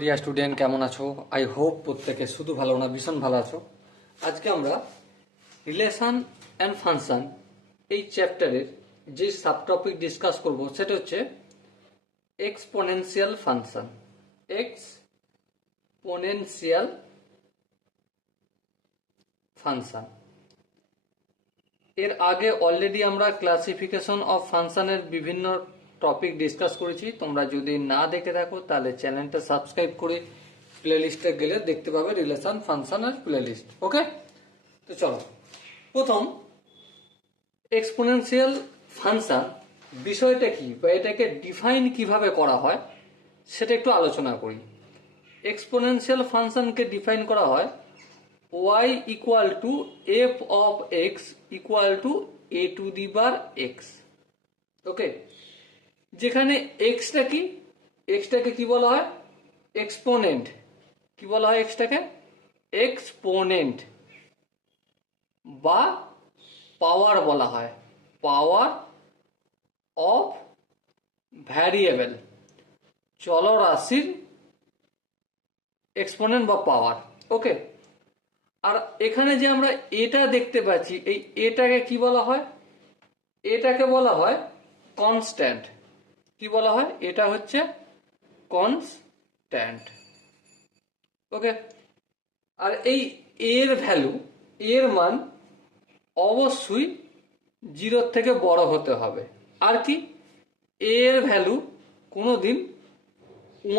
Dear student, কেমন আছো? I hope প্রত্যেকে শুধু ভালো না, ভীষণ ভালো আছো। আজকে আমরা রিলেশন অ্যান্ড ফাংশন এই চ্যাপ্টারের যে সাব টপিক ডিসকাস করব সেটা হচ্ছে এক্সপোনেনশিয়াল ফাংশন। এক্সপোনেনশিয়াল ফাংশন এর আগে অলরেডি আমরা ক্লাসিফিকেশন অফ ফাংশনের বিভিন্ন টপিক ডিসকাস করেছি। তোমরা যদি না দেখে থাকো তাহলে চ্যানেলটা সাবস্ক্রাইব করে প্লেলিস্টে গেলে দেখতে পাবে রিলেশন ফাংশনের প্লেলিস্ট। ওকে, তো চলো প্রথম এক্সপোনেনশিয়াল ফাংশন বিষয়টা কি বা এটাকে ডিফাইন কিভাবে করা হয় সেটা একটু আলোচনা করি। এক্সপোনেনশিয়াল ফাংশনকে ডিফাইন করা হয় y equal to F of x equal to A to the bar X. Okay, যেখানে এক্সটাকে কি বলা হয়? এক্সপোনেন্ট। কি বলা হয় এক্সটাকে? এক্সপোনেন্ট বা পাওয়ার বলা হয়, পাওয়ার অফ ভ্যারিয়েবল, চলরাশির এক্সপোনেন্ট বা পাওয়ার। ওকে, আর এখানে যে আমরা এটা দেখতে পাচ্ছি, এই এটাকে কি বলা হয়? এটাকে বলা হয় কনস্ট্যান্ট। কি বলা হয়? এটা হচ্ছে কনস্ট্যান্ট। ওকে, আর এই এর ভ্যালু, এর মান অবশ্যই জিরোর থেকে বড় হতে হবে। আর কি, এর ভ্যালু কোনোদিন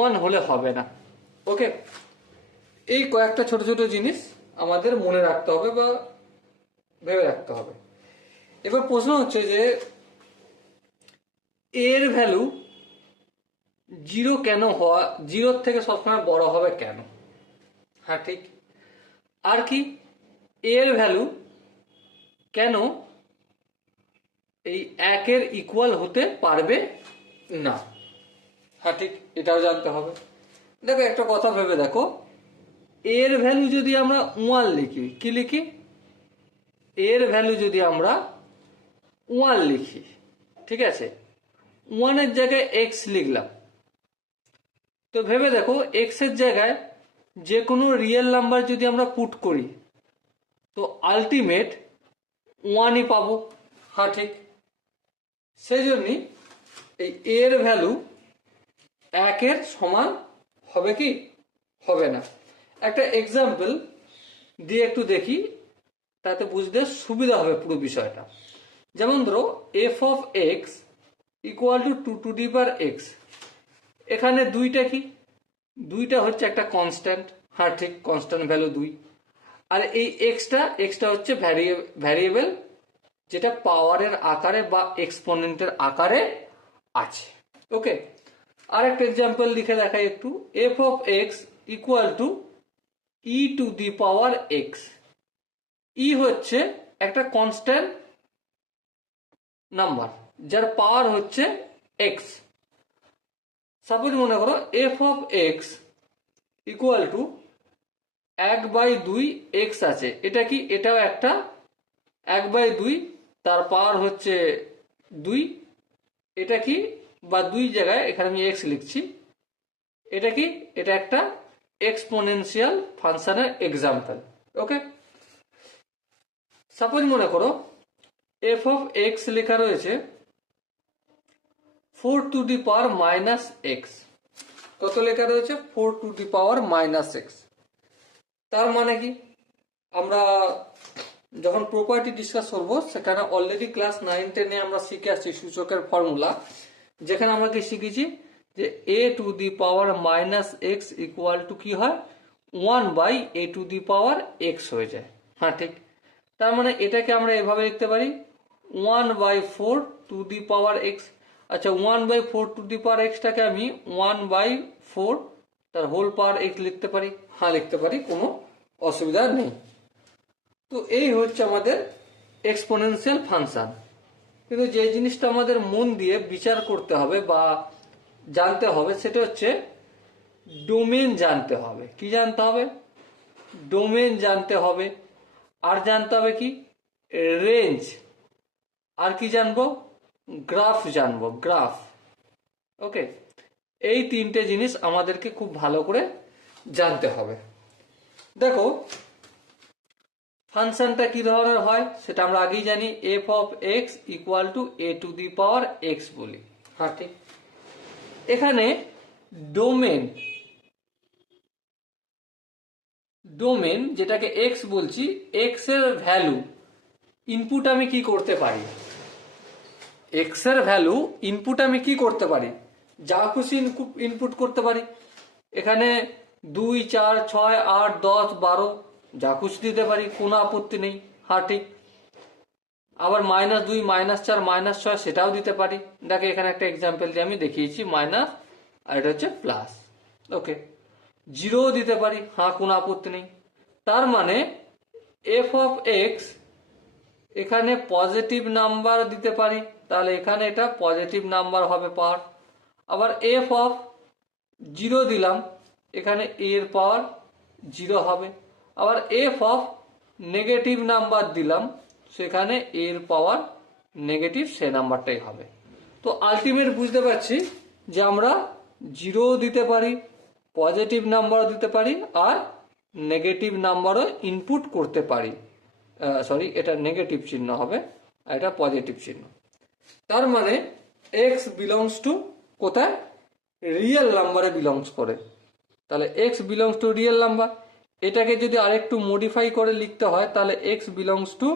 1 হলে হবে না। ওকে, এই কয়েকটা ছোট ছোট জিনিস আমাদের মনে রাখতে হবে বা ভেবে রাখতে হবে। এবার প্রশ্ন হচ্ছে যে এর ভ্যালু জিরো কেন হওয়া, জিরোর থেকে সবসময় বড় হবে কেন? হ্যাঁ ঠিক। আর কি, এর ভ্যালু কেন এই একের ইকুয়াল হতে পারবে না? হ্যাঁ ঠিক, এটাও জানতে হবে। দেখো একটা কথা ভেবে দেখো, এর ভ্যালু যদি আমরা 1 লিখি, কি লিখি? এর ভ্যালু যদি আমরা 1 লিখি, ঠিক আছে, 1 এর জায়গায় এক্স লিখলাম, তো ভেবে দেখো এক্স এর জায়গায় যে কোনো রিয়েল নাম্বার যদি আমরা পুট করি তো আলটিমেট 1ই পাবো। হ্যাঁ ঠিক, সেই জন্যই এই এর ভ্যালু একের সমান হবে কি? হবে না। একটা এক্সাম্পল দিয়ে একটু দেখি, তাতে বুঝতে সুবিধা হবে পুরো বিষয়টা। যেমন ধরো f of x equal to two to the power x. এখানে দুইটা কি? দুইটা হচ্ছে একটা কনস্ট্যান্ট। হ্যাঁ ঠিক, কনস্ট্যান্ট ভ্যালু 2। আর এই এক্সটা হচ্ছে ভ্যারিয়েবল, যেটা পাওয়ারের আকারে বা এক্সপোনেন্টের আকারে আছে। ওকে, আর একটা এক্সাম্পল লিখে দেখাই একটু। F of x equal to E to the power X. E হচ্ছে একটা কনস্ট্যান্ট নাম্বার যার পাওয়ার হচ্ছে এক্স। সাপোজ মনে করো F of x equal two 1/2 x আছে। এটা কি? এটাও একটা 1/2, তার পাওয়ার হচ্ছে 2। এটা কি? বা 2 জায়গায় এখানে আমি এক্স লিখছি। এটা কি? এটা একটা এক্সপোনেনশিয়াল ফাংশনের এক্সাম্পল। ওকে, সাপোজ মনে করো এফ অফ এক্স লেখা রয়েছে 4 to the power minus x. কত লেখা রয়েছে? 4 to the power minus x. তার মানে কি? আমরা যখন প্রপার্টি ডিসকাস করবো সেখানে অলরেডি ক্লাস 9-10-এ আমরা শিখে আসছি সূচকের ফর্মুলা, যেখানে আমরা কি শিখেছি যে A to the power minus X equal to কি হয়? 1/a two the power x হয়ে যায়। হ্যাঁ ঠিক, তার মানে এটাকে আমরা এভাবে লিখতে পারি 1/4 টু দি পাওয়ার এক্স। আচ্ছা, 1/4 টু দি পাওয়ার এক্সটাকে আমি 1/4 তার হোল পাওয়ার এক্স লিখতে পারি। হ্যাঁ লিখতে পারি, কোনো অসুবিধা নেই। তো এই হচ্ছে আমাদের এক্সপোনেনশিয়াল ফাংশন। কিন্তু যে জিনিসটা আমাদের মন দিয়ে বিচার করতে হবে বা জানতে হবে সেটা হচ্ছে ডোমেন জানতে হবে। কি জানতে হবে? ডোমেন জানতে হবে। আর জানতে হবে কি? রেঞ্জ। আর কি জানবো? গ্রাফ জানবো, গ্রাফ। ওকে, এই তিনটে জিনিস আমাদেরকে খুব ভালো করে জানতে হবে। দেখো ফাংশনটা কি ধরনের হয় সেটা আমরা আগেই জানি, F of x equal to A to the power x বলি। হ্যাঁ ঠিক। এখানে ডোমেন যেটাকে এক্স বলছি, এক্স এর ভ্যালু ইনপুট আমি কি করতে পারি, এক্স এর ভ্যালু ইনপুট আমি কি করতে পারি, যা খুশি ইনপুট করতে পারি। এখানে 2, 4, 6, 8, 10, 12 যা খুশি দিতে পারি, কোনো আপত্তি নেই। হ্যাঁ ঠিক। আবার -2, -4, -6 সেটাও দিতে পারি। দেখে এখানে একটা এক্সাম্পল দিয়ে আমি দেখিয়েছি, মাইনাস আর এটা হচ্ছে প্লাস। ওকে, 0 দিতে পারি, হ্যাঁ কোনো আপত্তি নেই। তার মানে এফ অফ এক্স এখানে পজিটিভ নাম্বার দিতে পারি, তাহলে এখানে এটা পজিটিভ নাম্বার হবে পাওয়ার। আবার এফ অফ 0 দিলাম, এখানে এর পাওয়ার 0 হবে। আবার এফ অফ নেগেটিভ নাম্বার দিলাম, সেখানে এর পাওয়ার নেগেটিভ সে নাম্বারটাই হবে। তো আলটিমেট বুঝতে পারছি যে আমরা 0 দিতে পারি, পজিটিভ নাম্বারও দিতে পারি, আর নেগেটিভ নাম্বারও ইনপুট করতে পারি। সরি, এটা নেগেটিভ চিহ্ন হবে আর এটা পজিটিভ চিহ্ন। তার মানে এক্স বিলংস টু কোথায়, রিয়েল নাম্বারে বিলংস করে। তাহলে x belongs to real number. এটাকে যদি আরেকটু মডিফাই করে লিখতে হয় তাহলে x belongs to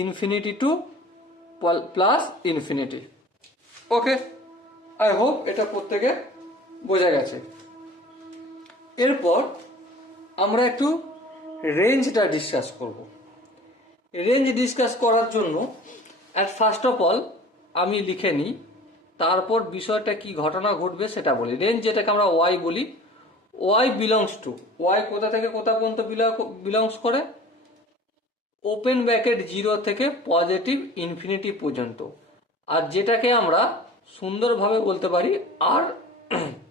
-infinity two +infinity. Okay, I hope এটা প্রত্যেকে বোঝা গেছে। এরপর আমরা একটু রেঞ্জটা ডিসকাস করব। রেঞ্জ ডিসকাস করার জন্য ফার্স্ট অফ অল আমি লিখে নিই, তারপর বিষয়টা কি ঘটনা ঘটবে সেটা বলি। রেঞ্জ যেটাকে আমরা ওয়াই বলি, ওয়াই বিলংস টু, ওয়াই কোথা থেকে কোথা পর্যন্ত বিলংস করে, ওপেন ব্র্যাকেট 0 থেকে +ইনফিনিটি পর্যন্ত। আর যেটাকে আমরা সুন্দরভাবে বলতে পারি আর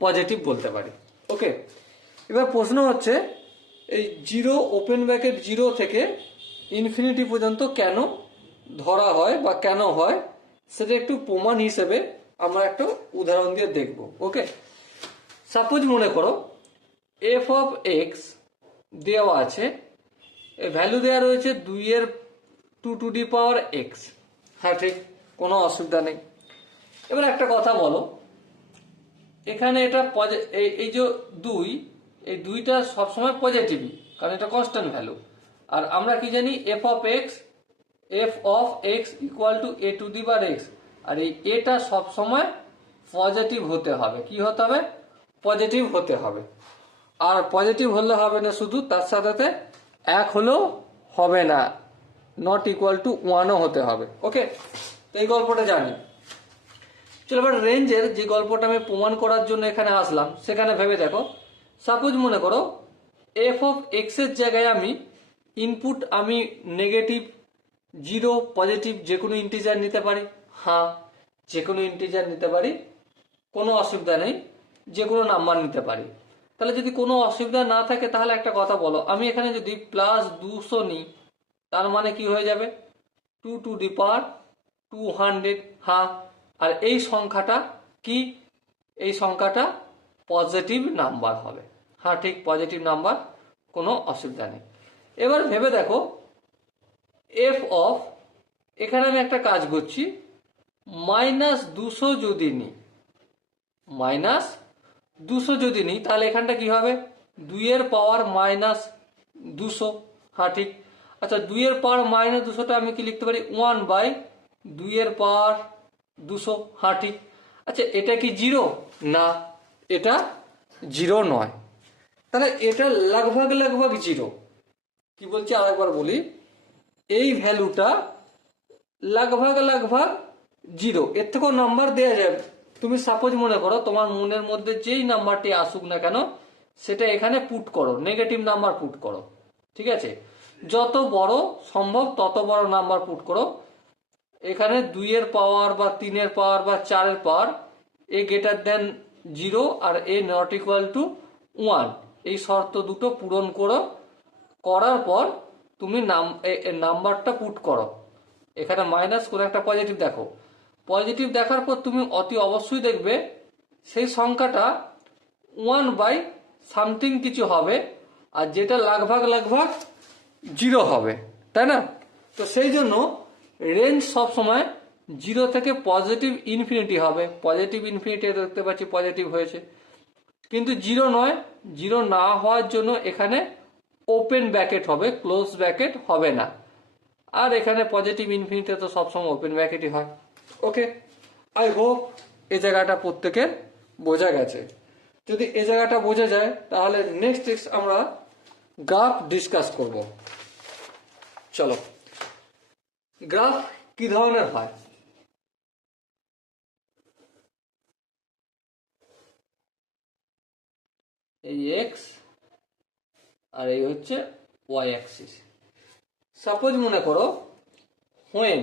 পজিটিভ বলতে পারি। ওকে, এবার প্রশ্ন হচ্ছে এই 0 ওপেন ব্র্যাকেট 0 থেকে ইনফিনিটি পর্যন্ত কেন ধরা হয় বা কেন হয় সেটা একটু প্রমাণ হিসেবে আমরা একটা উদাহরণ দিয়ে দেখব। ওকে, সাপোজ মনে করো এফ অফ এক্স দেওয়া আছে, ভ্যালু দেওয়া রয়েছে 2 টু দি পাওয়ার এক্স। হ্যাঁ ঠিক, কোনো অসুবিধা নেই। এবার একটা কথা বলো, এখানে এটা এই যে 2, এই 2টা সবসময় পজিটিভই, কারণ এটা কনস্ট্যান্ট ভ্যালু। আর আমরা কি জানি, F of x equal to A to the power X. আর এই এটা সবসময় পজিটিভ হতে হবে। কি হতে হবে, পজিটিভ হতে হবে। আর পজিটিভ হলে হবে না শুধু, তার সাথে 1 হলেও হবে না, নট ইকুয়াল টু 1ও হতে হবে। ওকে, তো এই গল্পটা জানি। চলো এবার রেঞ্জের যে গল্পটা আমি প্রমাণ করার জন্য এখানে আসলাম সেখানে ভেবে দেখো। সাপোজ মনে করো এফ অফ এক্স এর জায়গায় ইনপুট আমি নেগেটিভ, 0, পজিটিভ যে কোনো ইন্টিজার নিতে পারি। হ্যাঁ, যে কোনো ইন্টিজার নিতে পারি, কোনো অসুবিধা নেই, যে কোনো নাম্বার নিতে পারি। তাহলে যদি কোনো অসুবিধা না থাকে তাহলে একটা কথা বলো, আমি এখানে যদি +200 নিই তার মানে কি হয়ে যাবে, 2 টু দি পাওয়ার 200। হ্যাঁ, আর এই সংখ্যাটা কি, এই সংখ্যাটা পজিটিভ নাম্বার হবে। হ্যাঁ ঠিক, পজিটিভ নাম্বার, কোনো অসুবিধা নেই। এবার ভেবে দেখো এফ অফ, এখানে আমি একটা কাজ করছি, -200 যদি নিই, -200 যদি নিই তাহলে এখানটা কি হবে, 2 এর পাওয়ার -200। হ্যাঁ ঠিক। আচ্ছা, 2 এর পাওয়ার -200টা আমি কি লিখতে পারি, 1/2 এর পাওয়ার 200। হ্যাঁ ঠিক। আচ্ছা, এটা কি 0? না, এটা 0 নয়। তাহলে এটা লগভগ 0। কি বলছি আরেকবার বলি, এই ভ্যালুটা লগভগ 0। এর থেকেও নাম্বার দেওয়া যাবে। তুমি সাপোজ মনে করো তোমার মনের মধ্যে যেই নাম্বারটি আসুক না কেন সেটা এখানে পুট করো, নেগেটিভ নাম্বার পুট করো। ঠিক আছে, যত বড় সম্ভব তত বড় নাম্বার পুট করো। এখানে 2 এর পাওয়ার বা 3 এর পাওয়ার বা 4 এর পাওয়ার এ গ্রেটার দেন 0 আর এ নট ইকুয়াল টু 1, এই শর্ত দুটো পূরণ করো। করার পর তুমি নাম্বারটা পুট করো, এখানে মাইনাস করে একটা পজিটিভ দেখো। পজিটিভ দেখার পর তুমি অতি অবশ্যই দেখবে সেই সংখ্যাটা 1/সামথিং কিছু হবে, আর যেটা লাগভাগ 0 হবে, তাই না? তো সেই জন্য রেঞ্জ সবসময় 0 থেকে পজিটিভ ইনফিনিটি হবে। পজিটিভ ইনফিনিটি দেখতে পাচ্ছি পজিটিভ হয়েছে, কিন্তু 0 নয়। 0 না হওয়ার জন্য এখানে ওপেন ব্র্যাকেট হবে, ক্লোজ ব্র্যাকেট হবে না। আর এখানে পজিটিভ ইনফিনিটি তো সবসময় ওপেন ব্র্যাকেটই হয়। ওকে, আই হোপ এই জায়গাটা প্রত্যেকের বোঝা গেছে। যদি এই জায়গাটা বোঝা যায় তাহলে নেক্সট আমরা গ্রাফ ডিসকাস করব। চলো, গ্রাফ কি ধরনের হয়? এই এক্স আর এই হচ্ছে ওয়াই অ্যাক্সিস। সাপোজ মনে করো হোয়েন,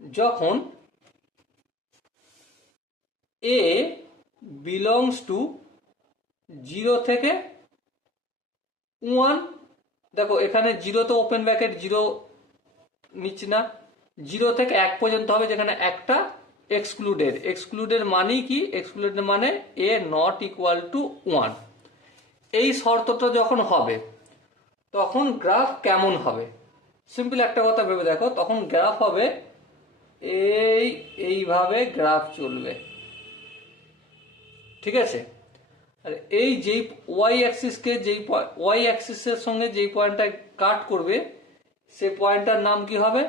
যখন এ বিলংস টু 0 থেকে 1, দেখো এখানে 0 তো ওপেন ব্র্যাকেট 0 নিচ্ছি না, 0 থেকে 1 পর্যন্ত হবে, যেখানে একটা এক্সক্লুডেড। এক্সক্লুডেড মানে কি? এক্সক্লুডেড মানে এ নট ইকুয়াল টু 1। এই শর্তটা যখন হবে তখন গ্রাফ কেমন হবে? সিম্পল একটা কথা ভেবে দেখো, তখন গ্রাফ হবে এইভাবে গ্রাফ চলবে, ঠিক আছে? আর এই যেই ওয়াই অ্যাক্সিসকে ওয়াই অ্যাক্সিসের সঙ্গে যেই পয়েন্টটা কাট করবে সেই পয়েন্টটার নাম কি হবে?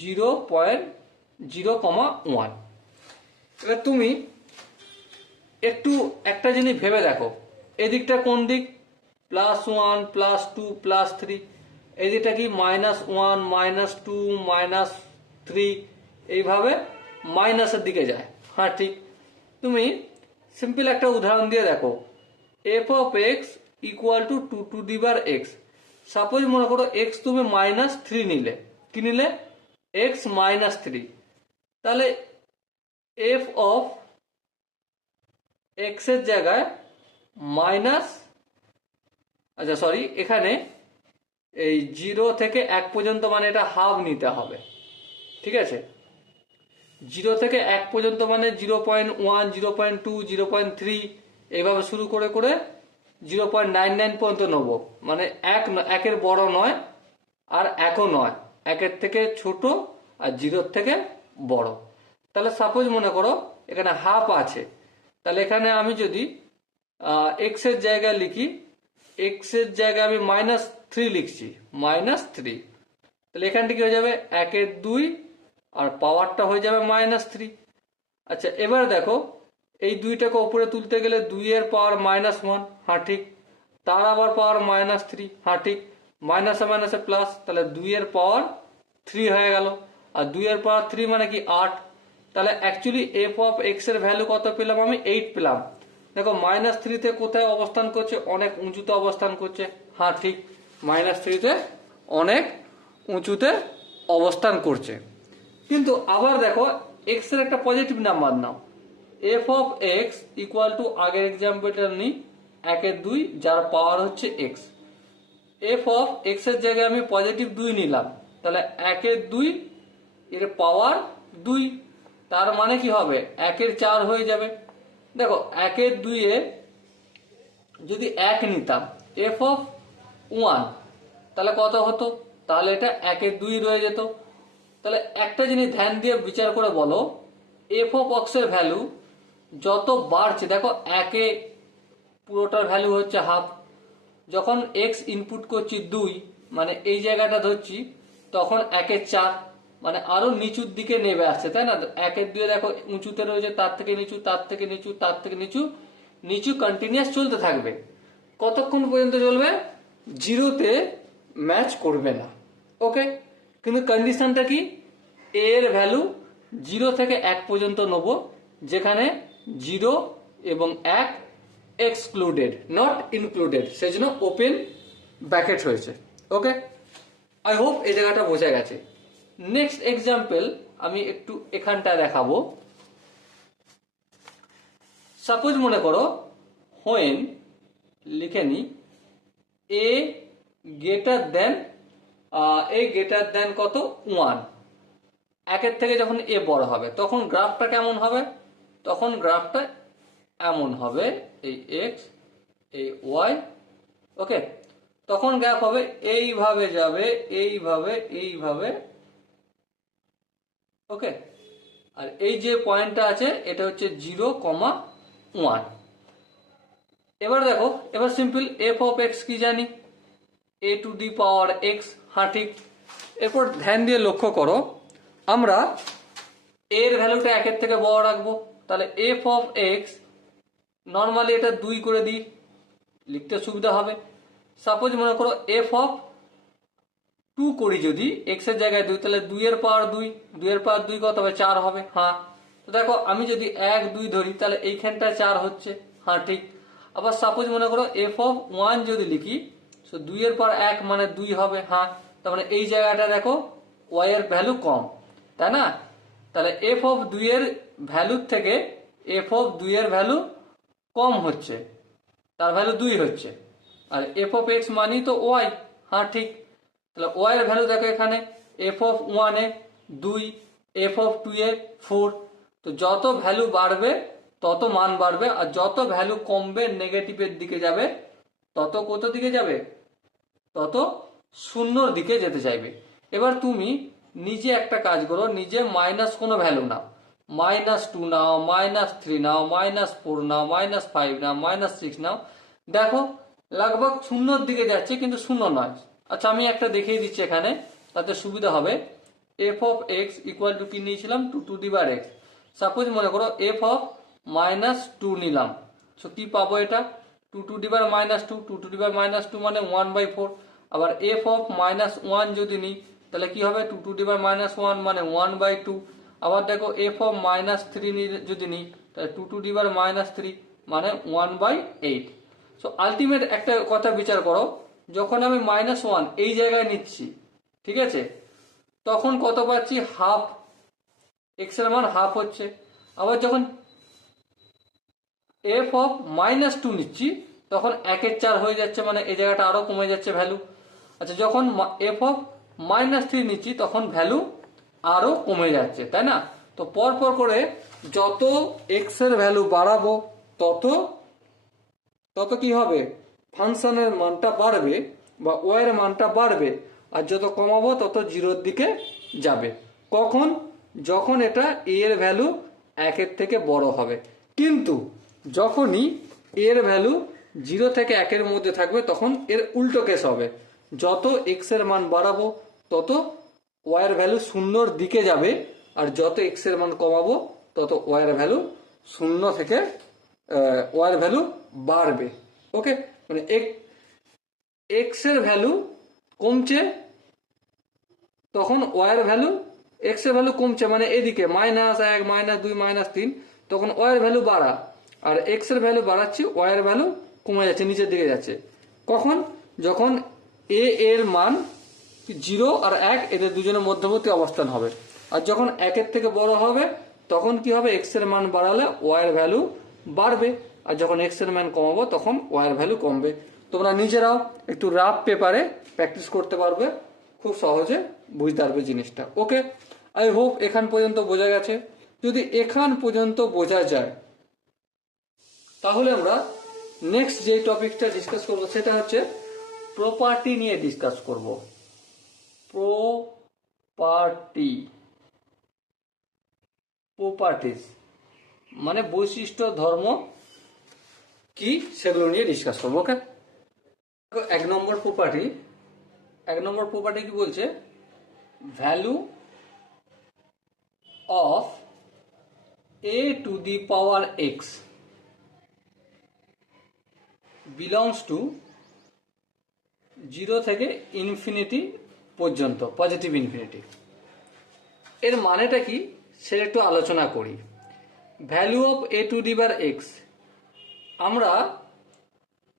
0.0,1। এবার তুমি একটু একটা জিনিস ভেবে দেখো, এদিকটা কোন দিক? +1 +2 +3। এই দিকটা কি -1 -2 -3, এইভাবে মাইনাসের দিকে যায়। হ্যাঁ ঠিক। তুমি সিম্পল একটা উদাহরণ দিয়ে দেখো, f(x) = 2^x। সাপোজ মনে করো x তুমি -3 নিলে, কি নিলে? x -3। তাহলে f অফ x এর জায়গায় এখানে এই 0 থেকে 1 পর্যন্ত, মানে এটা হাফ নিতে হবে, ঠিক আছে? 0 থেকে 1 পর্যন্ত মানে 0.1 0.2 0.3 এইভাবে শুরু করে 0.99 পর্যন্ত নেব। মানে একের বড় নয় আর একও নয়, একের থেকে ছোট আর 0 থেকে বড়। তাহলে সাপোজ মনে করো এখানে হাফ আছে, তাহলে এখানে আমি যদি এক্স এর জায়গায় লিখি, এক্স এর জায়গায় আমি -3 লিখছি, -3। তাহলে এখানটা কি হয়ে যাবে? 1/2 আর পাওয়ারটা হয়ে যাবে -3। আচ্ছা, এবার দেখো এই 2টাকে উপরে তুলতে গেলে 2 এর পাওয়ার -1, হ্যাঁ ঠিক। তার আবার পাওয়ার -3, হ্যাঁ ঠিক। মাইনাসে মাইনাসে প্লাস, তাহলে 2 এর পাওয়ার 3 হয়ে গেল। আর 2 এর পাওয়ার 3 মানে কি 8। তাহলে অ্যাকচুয়ালি এফ অফ এক্স এর ভ্যালু কত পেলাম? আমি 8 পেলাম। দেখো -3 তে কোথায় অবস্থান করছে? অনেক উঁচুতে অবস্থান করছে, হ্যাঁ ঠিক। -3 তে অনেক উঁচুতে অবস্থান করছে। কিন্তু আবার দেখো এক্স এর একটা positive number now, F of x equal two, আগের এক্সাম্পলটা নিই 1/2, যার পাওয়ার হচ্ছে এক্স। এফ অফ এক্স এর জায়গায় আমি পজিটিভ 2 নিলাম, তাহলে 1/2 এর পাওয়ার 2, তার মানে কি হবে? 1/4 হয়ে যাবে। দেখো 1/2 এ যদি 1 নিতাম, এফ অফ 1, তাহলে কত হতো? তাহলে এটা 1/2 রয়ে যেত। তাহলে একটা জিনিস ধ্যান দিয়ে বিচার করে বলো, এফ অফ এক্স এর ভ্যালু যত বাড়ছে, দেখো 1 এ পুরোটার ভ্যালু হচ্ছে হাফ, যখন এক্স ইনপুট করছি 2, মানে এই জায়গাটা ধরছি, তখন 1/4, মানে আরো নিচুর দিকে নেমে আসছে, তাই না? 1/2 দেখো উঁচুতে রয়েছে, তার থেকে নিচু, তার থেকে নিচু, তার থেকে নিচু, নিচু কন্টিনিউয়াস চলতে থাকবে। কতক্ষণ পর্যন্ত চলবে? 0-তে ম্যাচ করবে না। ওকে, কিন্তু কন্ডিশনটা কি? এ এর ভ্যালু 0 থেকে 1 পর্যন্ত নেব, যেখানে 0 এবং 1 এক্সক্লুডেড, নট ইনক্লুডেড, সেই জন্য ওপেন ব্র্যাকেট হয়েছে। ওকে, আই হোপ এই জায়গাটা বোঝা গেছে। নেক্সট এক্সাম্পল আমি একটু এখানটা দেখাবো। সাপোজ মনে করো হোয়েন, লিখে নি, এ গ্রেটার দেন কত? 1। 1 থেকে যখন এ বড় হবে তখন গ্রাফটা কেমন হবে? তখন গ্রাফটা এমন হবে, এই এক্স এই ওয়াই, ওকে। তখন গ্রাফ হবে এইভাবে যাবে, এইভাবে এইভাবে, ওকে। আর এই যে পয়েন্টটা আছে এটা হচ্ছে 0,1। এবার দেখো, এবার সিম্পল এফ অফ এক্স কি জানি, এ টু দি পাওয়ার এক্স, হ্যাঁ ঠিক। এরপর ধ্যান দিয়ে লক্ষ্য করো, আমরা এর ভ্যালুটা 1-এর থেকে বড় রাখবো, তাহলে এফ অফ এক্স নর্মালি এটা 2 করে দিই, লিখতে সুবিধা হবে। সাপোজ মনে করো এফ অফ 2 করি যদি, এক্স এর জায়গায় 2, তাহলে 2 এর পাওয়ার 2, 2 এর পাওয়ার 2 কত হবে, 4 হবে, হ্যাঁ। তো দেখো আমি যদি 1 2 ধরি তাহলে এইখানটায় 4 হচ্ছে, হ্যাঁ ঠিক। আবার সাপোজ মনে করো এফ অফ 1 যদি লিখি, সো 2 এর পাওয়ার 1 মানে 2 হবে, হ্যাঁ। তার মানে এই জায়গাটা দেখো ওয়াই এর ভ্যালু কম, তাই না? তাহলে এফ অফ 2 এর ভ্যালুর থেকে এফ অফ 2 এর ভ্যালু কম হচ্ছে, তার ভ্যালু 2 হচ্ছে। আর এফ অফ এক্স মানি তো ওয়াই, হ্যাঁ ঠিক। তাহলে ওয়াই এর ভ্যালু দেখো এখানে F of 1 A 2, F of 2 এ 4। তো যত ভ্যালু বাড়বে তত মান বাড়বে, আর যত ভ্যালু কমবে নেগেটিভের দিকে যাবে, তত কত দিকে যাবে, তত শূন্যর দিকে যেতে চাইবে। এবার তুমি নিজে একটা কাজ করো, নিজে মাইনাস কোনো ভ্যালু নাও, -2 নাও, -3 নাও, -4 নাও, -5 নাও, -6 নাও, দেখো লাগভগ শূন্যর দিকে যাচ্ছে কিন্তু শূন্য নয়। আচ্ছা আমি একটা দেখিয়ে দিচ্ছি এখানে, তাতে সুবিধা হবে। F of x equal to কি নিয়েছিলাম, 2 to the power x. Suppose মনে করো এফ অফ -2 নিলাম, সো কি পাবো, এটা 2 to the power -2, 2 to the পাওয়ার -2 মানে 1/4। আবার এফ অফ -1 যদি নিই তাহলে কি হবে, 2 টু দি পাওয়ার -1 মানে 1/2। আবার দেখো এফ অফ -3 যদি নিই তাহলে 2 টু দি পাওয়ার -3 মানে 1/8। সো আলটিমেট একটা কথা বিচার করো, যখন আমি -1 এই জায়গায় নিচ্ছি, ঠিক আছে, তখন কত পাচ্ছি, হাফ, এক্স এর মান হাফ হচ্ছে। আবার যখন এফ অফ -2 নিচ্ছি তখন 1/4 হয়ে যাচ্ছে, মানে এই জায়গাটা আরো কমে যাচ্ছে ভ্যালু। আচ্ছা যখন এফ অফ -3 নিচ্ছি তখন ভ্যালু আরো কমে যাচ্ছে, তাই না? তো পর পর করে যত এক্স এর ভ্যালু বাড়াবো তত তত কি হবে, ফাংশনের মানটা বাড়বে বা ওয়াই এর মানটা বাড়বে, আর যত কমাবো তত জিরোর দিকে যাবে। কখন, যখন এটা এ এর ভ্যালু 1-এর থেকে বড় হবে। কিন্তু যখনই এর ভ্যালু 0 থেকে 1-এর মধ্যে থাকবে তখন এর উল্টো কেস হবে, যত এক্স এর মান বাড়াবো তত ওয়াই এর ভ্যালু শূন্যর দিকে যাবে, আর যত এক্স এর মান কমাবো তত ওয়াই এর ভ্যালু শূন্য থেকে ওয়াই এর ভ্যালু বাড়বে, ওকে। মানে এক্স এর ভ্যালু কমছে তখন ওয়াই এর ভ্যালু, এক্স এর ভ্যালু কমছে মানে এদিকে -1 -2 -3, তখন ওয়াই এর ভ্যালু বাড়া, আর এক্স এর ভ্যালু বাড়াচ্ছি, ওয়াই এর ভ্যালু কমে যাচ্ছে, নিচের দিকে যাচ্ছে। কখন, যখন এ এর মান 0 আর 1 এদের দুজনের মধ্যবর্তী অবস্থান হবে। আর যখন 1-এর থেকে বড় হবে তখন কি হবে, এক্স এর মান বাড়ালে ওয়াই এর ভ্যালু বাড়বে, আর যখন এক্স এর মান কমাবো তখন ওয়াই এর ভ্যালু কমবে। তোমরা নিজেরাও একটু রাফ পেপারে প্র্যাকটিস করতে পারবে, খুব সহজে বুঝতে পারবে জিনিসটা, ওকে। আই হোপ এখান পর্যন্ত বোঝা গেছে। যদি এখান পর্যন্ত বোঝা যায় তাহলে আমরা নেক্সট যে টপিকটা ডিসকাস করব সেটা হচ্ছে প্রপার্টি নিয়ে ডিসকাস করব। প্রপার্টিজ মানে বৈশিষ্ট্য, ধর্ম কি, সেগুলো নিয়ে ডিসকাস করবো, ওকে। 1 নম্বর প্রপার্টি কি বলছে, value of A to the power x belongs to 0 থেকে ইনফিনিটি পর্যন্ত, পজিটিভ ইনফিনিটি। এর মানেটা কি সেটা একটু আলোচনা করি। Value of A to the power X, আমরা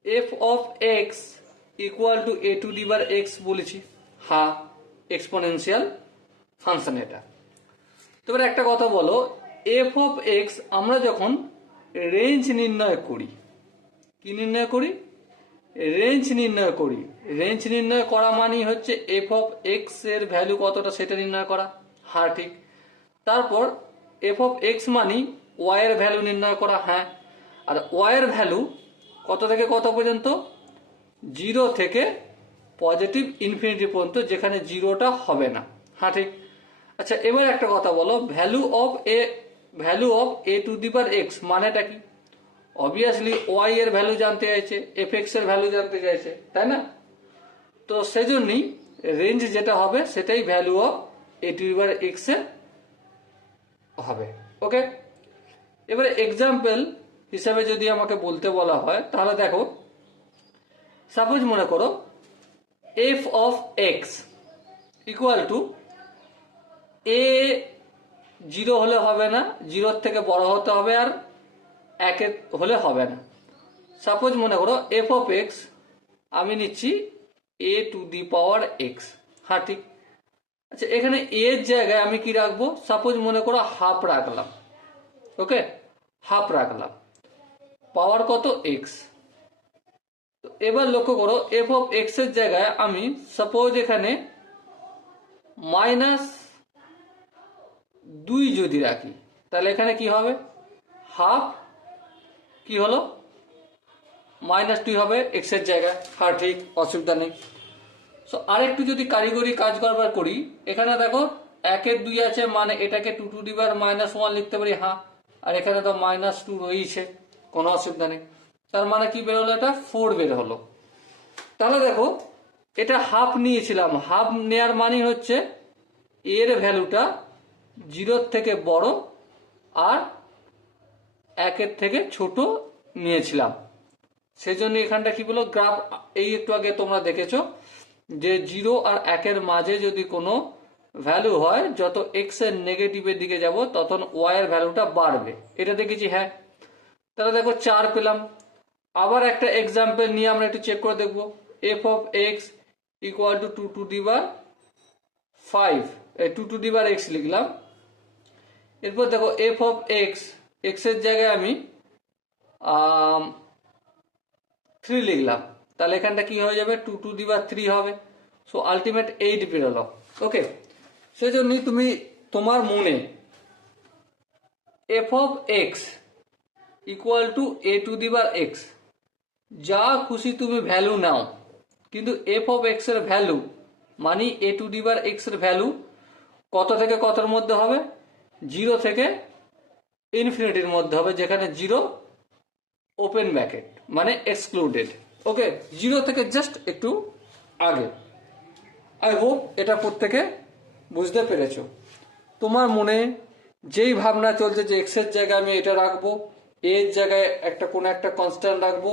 F of x equal to A to the power X বলেছি, হ্যাঁ এক্সপোনেনশিয়াল ফাংশন এটা। তো এবার একটা কথা বলো, এফ অফ এক্স আমরা যখন রেঞ্জ নির্ণয় করি, কি নির্ণয় করি, রেঞ্জ নির্ণয় করি। রেঞ্জ নির্ণয় করা মানেই হচ্ছে এফ অফ এক্স এর ভ্যালু কতটা সেটা নির্ণয় করা, হ্যাঁ ঠিক। তারপর এফ অফ এক্স মানি ওয়াই এর ভ্যালু নির্ণয় করা, হ্যাঁ। আর ওয়াই এর ভ্যালু কত থেকে কত পর্যন্ত? 0 থেকে পজিটিভ ইনফিনিটি পর্যন্ত, যেখানে জিরোটা হবে না, হ্যাঁ ঠিক। আচ্ছা, এবার একটা কথা বলো, value of A to the power x মানেটা কি? অবভিয়াসলি ওয়াই এর ভ্যালু জানতে চাইছে, এফ এক্স এর ভ্যালু জানতে চাইছে, তাই না? তো সেজন্যই রেঞ্জ যেটা হবে সেটাই value of A to the power x এর হবে। ওকে, এবারে এক্সাম্পল হিসাবে যদি আমাকে বলতে বলা হয়, তাহলে দেখো, সাপোজ মনে করো F of x equal to A 0 হলে হবে না, 0 থেকে বড় হতে হবে, আর 1 হলে হবে না। সাপোজ মনে করো এফ অফ এক্স আমি নিচ্ছি এ টু দি পাওয়ার এক্স, হ্যাঁ ঠিক। আচ্ছা, এখানে এর জায়গায় আমি কি রাখবো? সাপোজ মনে করো হাফ রাখলাম। ওকে, হাফ রাখলাম, পাওয়ার কত? এক্স। এবার লক্ষ্য করো এফ অফ এক্স এর জায়গায় আমি সাপোজ এখানে -2 যদি রাখি, তাহলে এখানে কি হবে? হাফ কি হলো? -2 হবে এক্স এর জায়গায়, হ্যাঁ ঠিক, অসুবিধা নেই। সো আরেকটু যদি কারিগরি কাজ করবার করি, এখানে দেখো 1 এর 2 আছে, মানে এটাকে 2 টু দি পাওয়ার -1 লিখতে পারি, হ্যাঁ। আর এখানে তো -2 রয়েছে, কোনো অসুবিধা নেই। তার মানে কি বেরোলো? এটা 4 বের হলো। তাহলে দেখো, এটা হাফ নিয়েছিলাম, হাফ নেয়ার মানে হচ্ছে এর ভ্যালুটা 0 থেকে বড় আর 1 থেকে ছোট নিয়েছিলাম। সেজন্য এখানটা কি বলো, গ্রাফ এই একটু আগে তোমরা দেখেছো যে 0 আর 1 মাঝে যদি কোনো ভ্যালু হয়, যত এক্স এর নেগেটিভের দিকে যাব তখন ওয়াই এর ভ্যালুটা বাড়বে, এটা দেখেছি, হ্যাঁ। তাহলে দেখো 4 পেলাম। আবার একটা এক্সাম্পল নিয়ে আমরা একটু চেক করে দেখবো। F of x equal to 2 to the power 5, 2 to the power x লিখলাম। এরপর দেখো এফ অফ এক্স, এক্স এর জায়গায় আমি 3 লিখলাম, তাহলে এখানটা কি হয়ে যাবে? 2 টু দি পাওয়ার 3 হবে। সো আলটিমেট 8 বেরোলো। ওকে, সেজন্যই তুমি তোমার মনে F of x equal to A to the power x যা খুশি তুমি ভ্যালু নাও, কিন্তু এফ অফ এক্স এর ভ্যালু মানে এ টু দি পাওয়ার এক্স এর ভ্যালু কত থেকে কতর মধ্যে হবে? 0 থেকে ইনফিনিটির মধ্যে হবে, যেখানে 0 ওপেন ব্র্যাকেট মানে এক্সক্লুডেড। ওকে, 0 থেকে জাস্ট একটু আগে। আই হোপ এটা প্রত্যেকে বুঝতে পেরেছো। তোমার মনে যেই ভাবনা চলছে যে এক্স এর জায়গায় আমি এটা রাখবো, এর জায়গায় একটা কোনো একটা কনস্ট্যান্ট রাখবো,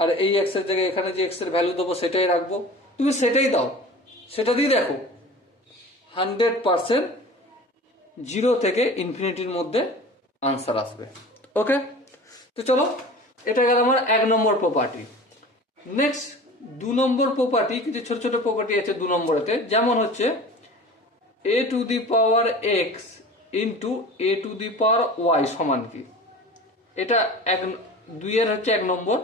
আর এই এক্স এর জায়গায় এখানে যে এক্স এর ভ্যালু দেবো সেটাই রাখবো, তুমি সেটাই দাও, সেটা দিয়ে দেখো 100% 0 থেকে ইনফিনিটির মধ্যে আনসার আসবে। ওকে, তো চলো, এটা গেল আমার 1 নম্বর প্রপার্টি। নেক্সট 2 নম্বর প্রপার্টি, কিছু ছোট ছোট প্রপার্টি আছে 2 নম্বরেতে, যেমন হচ্ছে A to the power X into A to the power Y সমান কি? এটা 2 এর হচ্ছে 1 নম্বর।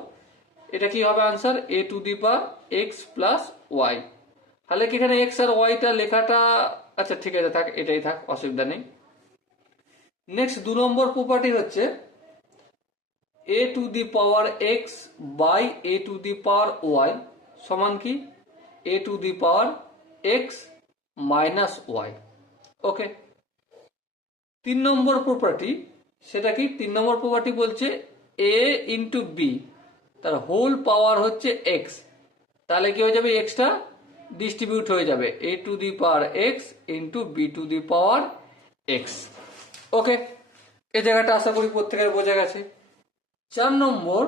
এটা কি হবে answer? A to the power x plus y. তাহলে কি এখানে এক্স আর ওয়াইটা লেখাটা, আচ্ছা ঠিক আছে থাক, এটাই থাক, অসুবিধা নেই। নেক্সট 2 নম্বর প্রপার্টি হচ্ছে A to the power x by A to the power Y সমান কি? A to the power X minus Y. Okay, 3 নম্বর প্রপার্টি, সেটা কি? 3 নম্বর প্রপার্টি বলছে এ ইন্টু বি, তার হোল পাওয়ার হচ্ছে এক্স, তাহলে কি হয়ে যাবে? এক্সটা ডিস্ট্রিবিউট হয়ে যাবে, A to the power X into B to the power X. Okay, এই জায়গাটা আশা করি প্রত্যেকের বোঝা গেছে। 4 নম্বর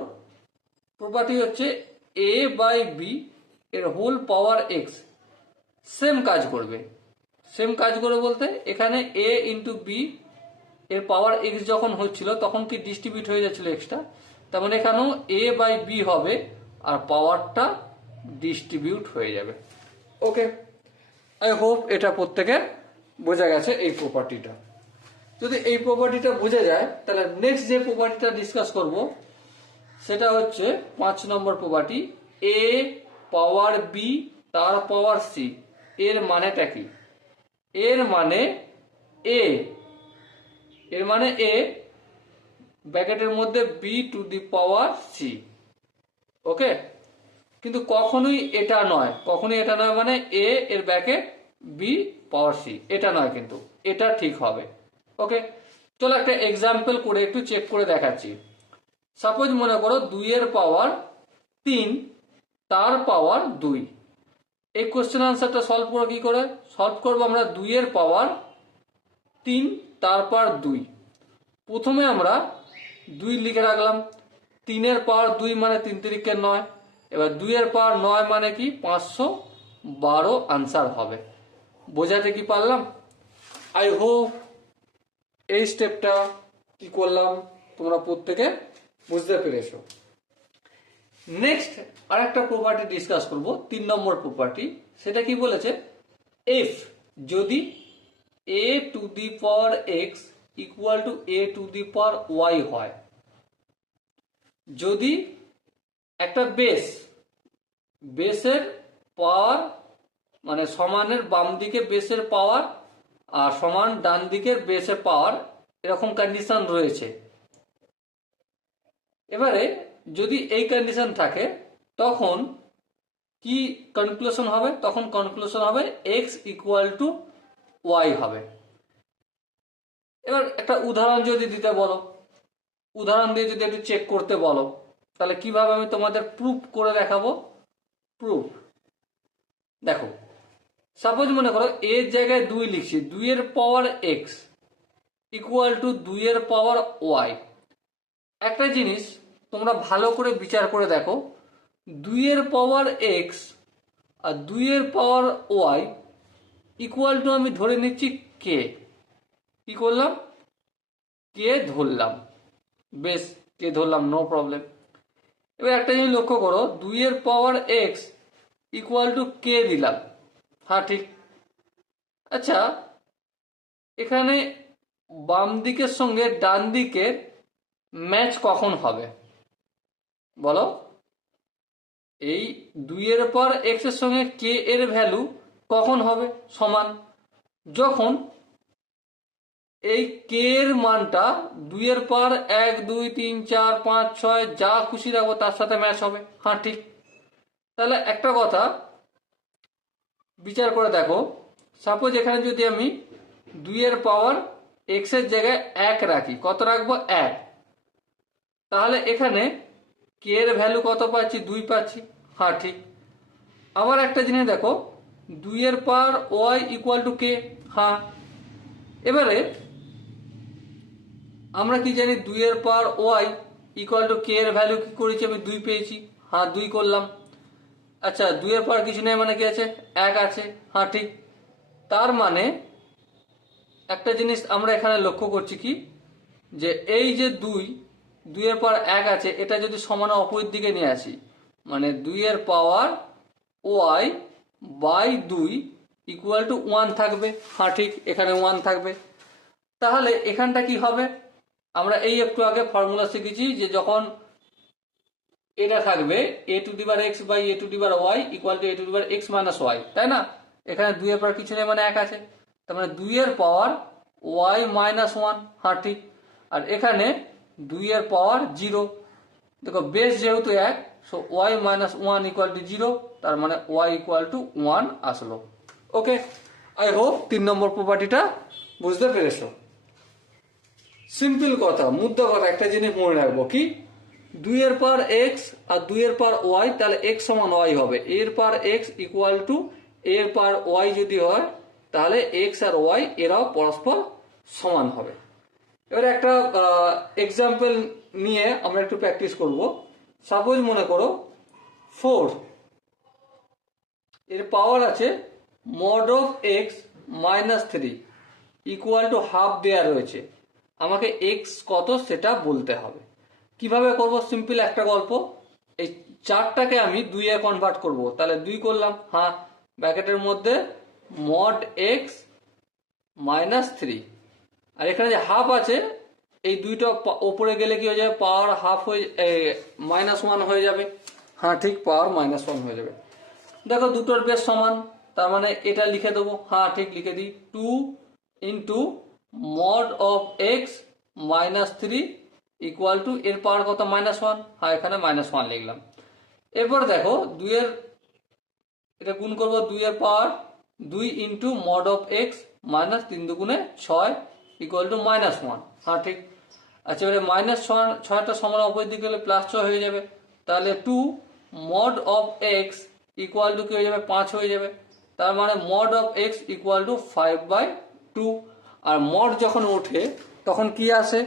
প্রপার্টি হচ্ছে এ বাই বি এর হোল পাওয়ার এক্স, সেম কাজ করবে। সেম কাজ করবে বলতে এখানে এ ইন্টু বি এর পাওয়ার এক্স যখন হচ্ছিল তখন কি ডিস্ট্রিবিউট হয়ে যাচ্ছিল এক্সটা, তার মানে এখানেও এ বাই বি হবে আর পাওয়ারটা ডিস্ট্রিবিউট হয়ে যাবে। ওকে, আই হোপ এটা প্রত্যেকের বোঝা গেছে এই প্রপার্টিটা। যদি এই প্রপার্টিটা বুঝে যায়, তাহলে নেক্সট যে প্রপার্টিটা ডিসকাস করব সেটা হচ্ছে 5 নম্বর প্রপার্টি এ পাওয়ার বি তার পাওয়ার সি। এর মানেটা কি? এর মানে এ ব্র্যাকেটের মধ্যে B to the power C. Okay, কিন্তু কখনোই এটা নয়, কখনোই এটা নয়, মানে এ এর ব্র্যাকেট বি পাওয়ার সি, এটা নয়, কিন্তু এটা ঠিক হবে। ওকে, চলো একটা এক্সাম্পল করে একটু চেক করে দেখাচ্ছি। সাপোজ মনে করো 2 এর পাওয়ার 3 তার পাওয়ার 2। এই কোশ্চেন আনসারটা সলভ করো কি করে? সলভ করবো আমরা 2 এর পাওয়ার 3 তার পাওয়ার 2। প্রথমে আমরা 2 লিখে রাখলাম, 3 এর পাওয়ার 2 মানে 3 তিরিকে 9। এবার 2 এর পাওয়ার 9 মানে কি 512 আনসার হবে। বোঝাতে কি পারলাম? আই হোপ এই স্টেপটা কি করলাম তোমরা প্রত্যেকে বুঝতে পেরেছো। নেক্সট আর একটা প্রপার্টি ডিসকাস করব, 3 নম্বর প্রপার্টি। সেটা কি বলেছে? ইফ যদি a to the power x equal to a to the power y হয়, যদি একটা বেসের পাওয়ার মানে সমানের বাম দিকে বেসের পাওয়ার আর সমান ডান দিকের বেসের পাওয়ার, এরকম কন্ডিশন রয়েছে। এবারে যদি এই কন্ডিশন থাকে তখন কি কনক্লুশন হবে? তখন কনক্লুশন হবে x ইকুয়াল টু y হবে। এবার একটা উদাহরণ যদি দিতে বলো, উদাহরণ দিয়ে যদি একটু চেক করতে বলো, তাহলে কিভাবে আমি তোমাদের প্রুফ করে দেখাবো। প্রুফ দেখো, সাপোজ মনে করো এর জায়গায় 2 লিখছি, 2 এর পাওয়ার x ইকুয়াল টু 2 এর পাওয়ার y। একটা জিনিস তোমরা ভালো করে বিচার করে দেখো, 2 এর পাওয়ার x আর 2 এর পাওয়ার y ইকুয়াল টু আমি ধরে নিচ্ছি কে। কি করলাম? কে ধরলাম, বেশ কে ধরলাম, নো প্রবলেম। এবার একটা জিনিস লক্ষ্য করো, 2 এর পাওয়ার x ইকুয়াল টু কে দিলাম। হ্যাঁ ঠিক। আচ্ছা, এখানে বাম দিকের সঙ্গে ডান দিকের ম্যাচ কখন হবে বলো? এই 2 এর পাওয়ার x এর সঙ্গে কে এর ভ্যালু কখন হবে সমান? যখন এই কে এর মানটা 2 এর পাওয়ার 1 2 3 4 5 6 যা খুশি রাখবো তার সাথে ম্যাচ হবে। হ্যাঁ ঠিক। তাহলে একটা কথা বিচার করে দেখো, সাপোজ এখানে যদি আমি 2 এর পাওয়ার x এর জায়গায় 1 রাখি, কত রাখবো? 1। তাহলে এখানে কে এর ভ্যালু কত পাচ্ছি? 2 পাচ্ছি। হ্যাঁ ঠিক। আবার একটা জিনিস দেখো, 2 এর পাওয়ার y ইকুয়াল টু কে। হ্যাঁ, এবারে আমরা কি জানি 2 এর পাওয়ার y ইকুয়াল টু কে এর ভ্যালু কি করেছি আমি? 2 পেয়েছি। হ্যাঁ 2 করলাম। আচ্ছা, 2 এর পাওয়ার কিছু নেই মানে কি আছে? 1 আছে। হ্যাঁ ঠিক। তার মানে একটা জিনিস আমরা এখানে লক্ষ্য করছি কি, যে এই যে 2 এর পাওয়ার 1 আছে, এটা যদি সমান অপরের দিকে নিয়ে আসি, মানে 2 এর পাওয়ার y বাই 2 ইকুয়াল টু 1 থাকবে। হ্যাঁ ঠিক, এখানে 1 থাকবে। তাহলে এখানটা কি হবে? আমরা এই একটু আগে ফর্মুলা শিখেছি যে যখন এটা থাকবে a to the power x by a to the power y equal to a to the power x minus y, তাই না? এখানে 2 এর পাওয়ার কিছু নেই মানে 1 আছে, তার মানে 2 এর পাওয়ার y মাইনাস 1। হ্যাঁ ঠিক। আর এখানে 2 এর পাওয়ার 0। দেখো বেস যেহেতু 1, so y minus 1 equal to 0, তার মানে y ইকুয়াল টু 1 আসলো। ওকে, আই হোপ 3 নম্বর প্রপার্টিটা বুঝতে পেরেছো। সিম্পল কথা, মুদ্রা কথা, একটা জিনিস মনে রাখবো কি, 2 এর পাওয়ার x আর 2 এর পাওয়ার y, তাহলে x সমান y হবে। এর পাওয়ার x ইকুয়াল টু এর পাওয়ার y যদি হয়, তাহলে x আর y এরাও পরস্পর সমান হবে। এবারে একটা এক্সাম্পল নিয়ে আমরা একটু প্র্যাকটিস করব। সাপোজ মনে করো 4 এর পাওয়ার আছে mod of x minus 3 equal to half দেওয়া রয়েছে। আমাকে x কত সেটা বলতে হবে। কিভাবে করব? সিম্পল একটা গল্প, এই 4টাকে আমি 2 এ কনভার্ট করব। তাহলে 2 করলাম, হ্যাঁ ব্র্যাকেটের মধ্যে মড x মাইনাস 3, আর এখানে যে হাফ আছে, এই 2টা ওপরে গেলে কি হয়ে যাবে? পাওয়ার হাফ হয়ে মাইনাস 1 হয়ে যাবে। হ্যাঁ ঠিক, পাওয়ার মাইনাস 1 হয়ে যাবে। দেখো দুটোর বেশ সমান, তার মানে এটা লিখে দেবো। হ্যাঁ ঠিক, লিখে দিই 2 into mod of x minus 3 equal to এর পাওয়ার কত -1, হ্যাঁ এখানে -1 লিখলাম। এরপর দেখো 2 এর এটা গুণ করব 2 এর পাওয়ার 2 into mod of x minus 3 দুগুণে 6 ইকুয়াল টু -1, হ্যাঁ ঠিক। আচ্ছা এবারে -6টা সমান অপরের দিকে গেলে +6 হয়ে যাবে, তাহলে 2 mod of x equal to কি হয়ে যাবে 5 হয়ে যাবে, তার মানে mod of x equal to 5/2। আর মড যখন ওঠে তখন কি আসে,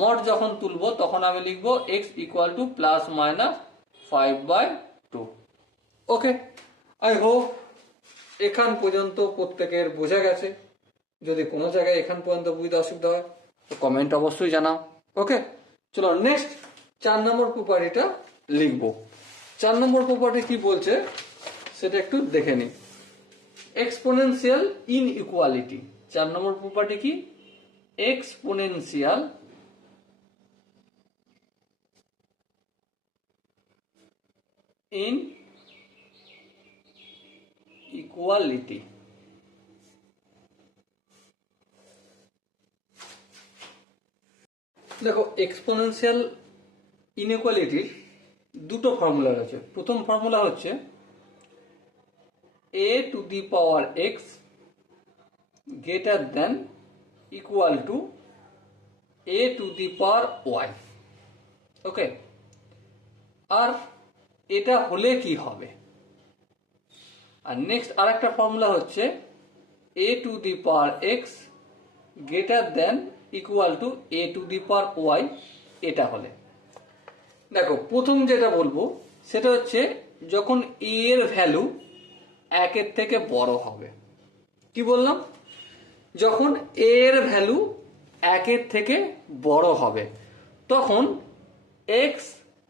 মড যখন তুলবো তখন আমি লিখবো x equal to +/5/2। Okay, I hope এখান পর্যন্ত প্রত্যেকের বোঝা গেছে। যদি কোনো জায়গায় এখান পর্যন্ত বুঝতে অসুবিধা হয় তো কমেন্ট অবশ্যই জানাও। ওকে, চলো নেক্সট 4 নম্বর প্রপার্টিটা লিখবো। 4 নম্বর প্রপার্টি কি বলছে সেটা একটু দেখে নিই। Exponential inequality. 4 নম্বর প্রপার্টি কি, এক্সপোনেনশিয়াল ইনইকুয়ালিটি। দেখো এক্সপোনেনশিয়াল ইনইকুয়ালিটির দুটো ফর্মুলা রয়েছে। প্রথম ফর্মুলা হচ্ছে a to the power x greater than equal to a to the power y। ওকে, আর এটা হলে কি হবে, আর নেক্সট আরেকটা ফর্মুলা হচ্ছে a to the power x greater than equal to a to the power y। এটা হলে দেখো প্রথম যেটা বলবো সেটা হচ্ছে যখন a এর ভ্যালু 1-এর থেকে বড় হবে। কি বললাম, যখন a এর ভ্যালু 1-এর থেকে বড় হবে তখন x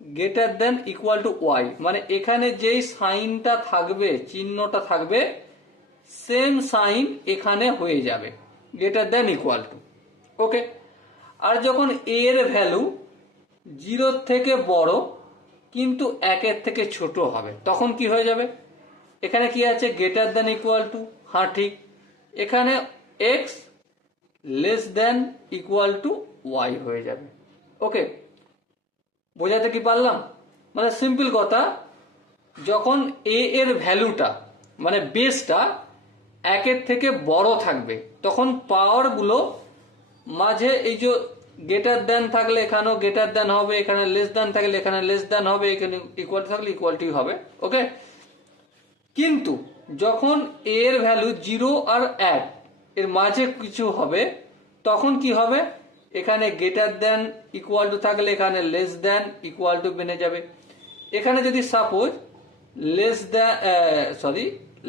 greater than equal two y, মানে এখানে যেই সাইনটা থাকবে, চিহ্নটা থাকবে, সেম সাইন এখানে হয়ে যাবে, গ্রেটার দেন ইকুয়াল টু। ওকে, আর যখন a এর ভ্যালু 0-র থেকে বড় কিন্তু 1-এর থেকে ছোট হবে তখন কি হয়ে যাবে, এখানে কি আছে গ্রেটার দেন ইকুয়াল টু, হ্যাঁ ঠিক, এখানে x less than equal two y হয়ে যাবে। ওকে, বোঝাতে কি পারলাম, মানে সিম্পল কথা, যখন a এর ভ্যালুটা মানে বেসটা 1-এর থেকে বড় থাকবে তখন পাওয়ারগুলো মাঝে এই যে গ্রেটার দেন থাকলে এখানেও গ্রেটার দেন হবে, এখানে লেস দেন থাকলে এখানে লেস দেন হবে, এখানে ইকুয়াল থাকলে ইকুয়ালটি হবে। ওকে, কিন্তু যখন a এর ভ্যালু 0 আর 1 এর মাঝে কিছু হবে তখন কি হবে, এখানে গ্রেটার দেন ইকুয়াল টু থাকলে এখানে লেস দেন ইকুয়াল টু বেনে যাবে। এখানে যদি সাপোজ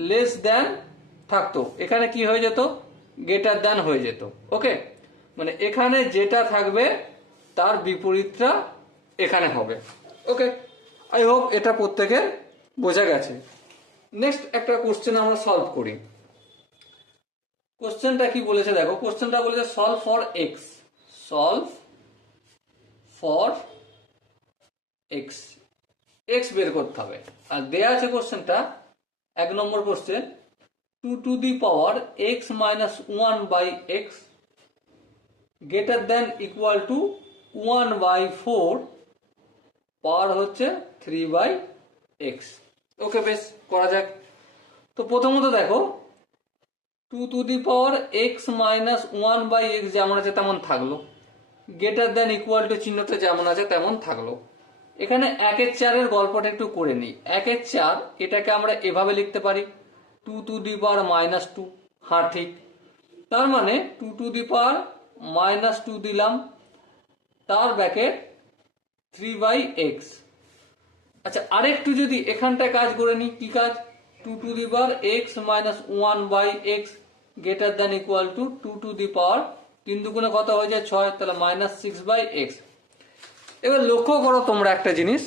লেস দেন থাকতো এখানে কি হয়ে যেত, গ্রেটার দেন হয়ে যেত। ওকে, মানে এখানে যেটা থাকবে তার বিপরীতটা এখানে হবে। ওকে, আই হোপ এটা প্রত্যেকের বোঝা গেছে। নেক্সট একটা কোশ্চেন আমরা সলভ করি। কোশ্চেনটা কি বলেছে দেখো, কোশ্চেনটা বলেছে solve for X, solve for X, X বের করতে হবে। আর দেয়া আছে কোশ্চেনটা 1 নম্বর question 2 to the power x minus 1/x greater than equal to 1/4 power হচ্ছে 3/x। ওকে, বেশ করা যাক। তো প্রথমত দেখো 2 to the power x minus 1/x যেমন আছে তেমন থাকলো, গ্রেটার দেন ইকুয়াল টু চিহ্নটা যেমন আছে তেমন থাকলো। এখানে 1-এর 4-এর গল্পটা একটু করে নিই। 1-এর 4 এটাকে আমরা এভাবে লিখতে পারি 2 টু দি পাওয়ার -2, হ্যাঁ ঠিক, তার মানে 2 টু দি পাওয়ার -2 দিলাম, তার ব্যাকেট 3/x। আচ্ছা আরেকটু যদি এখানটা কাজ করে নিই, কি কাজ, 2 to the power x minus 1/x greater than equal to 2 to the power 3 দুগুণে কত হয়ে যায় 6, তাহলে -6/x। এবার লক্ষ্য করো তোমরা একটা জিনিস,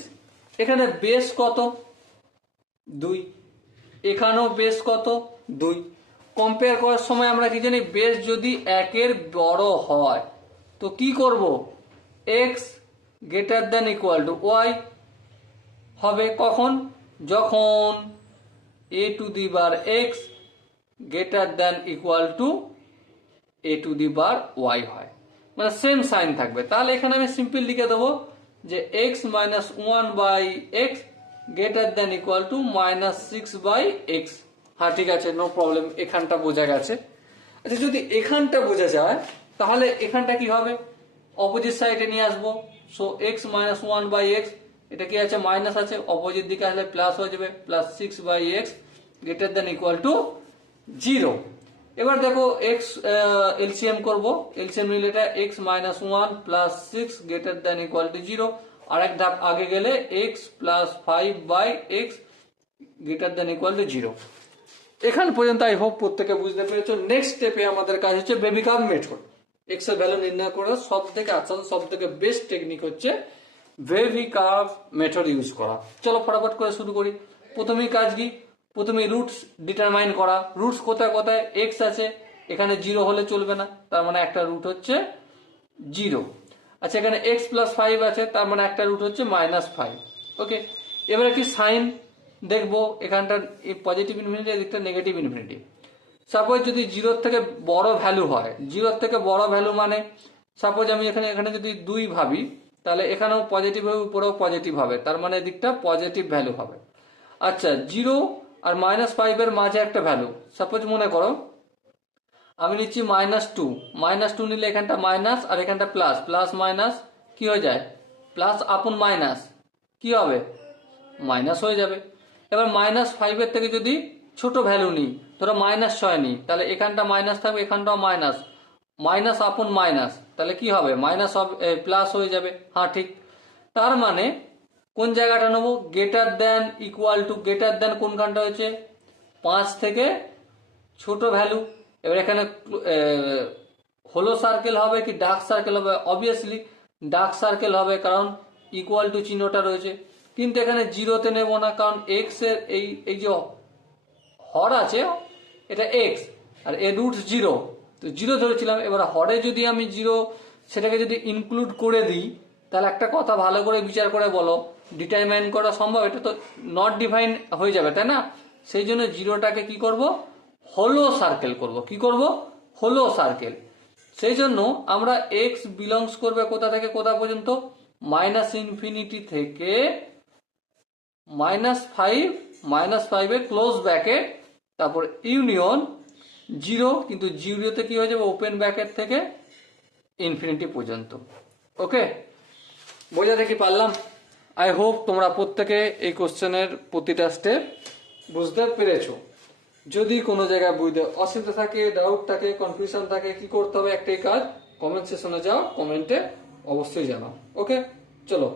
এখানে বেস কত 2, এখানেও বেস কত 2। কম্পেয়ার করার সময় আমরা কি জানি, বেস যদি 1-এর বড় হয় তো কি করব, x greater than equal two y হবে। কখন, যখন a to the power x greater than equal to a to the power y হয়। মানে সেম সাইন থাকবে। তাহলে এখানে আমি সিম্পল লিখে দেবো যে x minus one by x greater than equal to minus six by x. হ্যাঁ ঠিক আছে, নো প্রবলেম, এখানটা বোঝা গেছে। আচ্ছা, যদি এখানটা বোঝা যায় তাহলে এখানটা কি হবে, অপোজিট সাইডে নিয়ে আসবো। So x minus one by x, এটা কি আছে, মাইনাস আছে, অপোজিট দিকে আসলে প্লাস হয়ে যাবে, plus six by x greater than equal to zero. এবার দেখো এক্স এলসিএম করবো, এলসিএম নিলে এটা X minus one plus six greater than equal to zero. আর এক ধাপ আগে গেলে X plus five by x greater than equal to zero. এখান পর্যন্ত আই হোপ প্রত্যেকে বুঝতে পেরেছো। নেক্সট স্টেপে আমাদের কাজ হচ্ছে বেবি কার্ভ মেথড। এক্স এর ভ্যালু নির্ণয় করার সব থেকে আসান, সব থেকে বেস্ট টেকনিক হচ্ছে বেবি কার্ভ মেথড ইউজ করা। চলো ফটাফট করে শুরু করি। প্রথমেই কাজ কি, প্রথমে রুটস ডিটারমাইন করা। রুটস কোথায় কোথায়, এক্স আছে, এখানে জিরো হলে চলবে না, তার মানে একটা রুট হচ্ছে জিরো। আচ্ছা, এখানে এক্স প্লাস ফাইভ আছে, তার মানে একটা রুট হচ্ছে মাইনাস ফাইভ। ওকে, এবার একটি সাইন দেখবো, এখানটা পজিটিভ ইনফিনিটি, এদিকটা নেগেটিভ ইনফিনিটি। সাপোজ যদি জিরোর থেকে বড় ভ্যালু হয়, জিরোর থেকে বড় ভ্যালু মানে সাপোজ আমি এখানে যদি দুই ভাবি, তাহলে এখানেও পজিটিভ হবে, উপরেও পজিটিভ হবে, তার মানে এদিকটা পজিটিভ ভ্যালু হবে। আচ্ছা, জিরো আর মাইনাস ফাইভের মাঝে একটা ভ্যালু, সাপোজ মনে করো আমি নিচ্ছি মাইনাস টু। মাইনাস টু নিলে এখানটা মাইনাস আর এখানটা প্লাস, প্লাস মাইনাস কি হয়ে যায়, প্লাস আপন মাইনাস কি হবে, মাইনাস হয়ে যাবে। এবার মাইনাস ফাইভের থেকে যদি ছোট ভ্যালু নিই, ধরো মাইনাস ছয় নিই, তাহলে এখানটা মাইনাস থাকবে, এখানটাও মাইনাস, মাইনাস আপন মাইনাস, তাহলে কি হবে, মাইনাস হবে, প্লাস হয়ে যাবে। হ্যাঁ ঠিক, তার মানে কোন জায়গাটা নেবো, greater than equal to, greater than কোনখানটা হয়েছে, পাঁচ থেকে ছোট ভ্যালু। এবার এখানে হলো সার্কেল হবে কি ডার্ক সার্কেল হবে, অবভিয়াসলি ডার্ক সার্কেল হবে, কারণ ইকুয়াল টু চিহ্নটা রয়েছে। কিন্তু এখানে জিরোতে নেব না, কারণ এক্স এর এই যে হর আছে এটা এক্স, আর এর রুট জিরো, তো জিরো ধরেছিলাম। এবার হরে যদি আমি জিরো সেটাকে যদি ইনক্লুড করে দিই, তাহলে একটা কথা ভালো করে বিচার করে বলো, ডিটারমাইন করা সম্ভব, এটা তো নট ডিফাইন হয়ে যাবে, তাই না? সেই জন্য জিরোটাকে কি করব, হলো সার্কেল করব। কি করব, হলো সার্কেল। সেই জন্য আমরা এক্স বিলংস করবে কোথা থেকে কোথা পর্যন্ত, মাইনাস ইনফিনিটি থেকে মাইনাস ফাইভ, মাইনাস ফাইভে ক্লোজ ব্র্যাকেট, তারপর ইউনিয়ন জিরো, কিন্তু জিরোতে কি হয়ে যাবে, ওপেন ব্র্যাকেট থেকে ইনফিনিটি পর্যন্ত। ওকে, বোঝাতে কি পারলাম? আই হোপ তোমরা প্রত্যেকে এই কোশ্চেনের প্রতিটা স্টেপ বুঝতে পেরেছো। যদি কোনো জায়গায় বুঝতে অসুবিধা থাকে, ডাউট থাকে, কনফিউশন থাকে, কি করতে হবে, একটাই কাজ, কমেন্ট সেকশনে যাও, কমেন্টে অবশ্যই জানাও। ওকে, চলো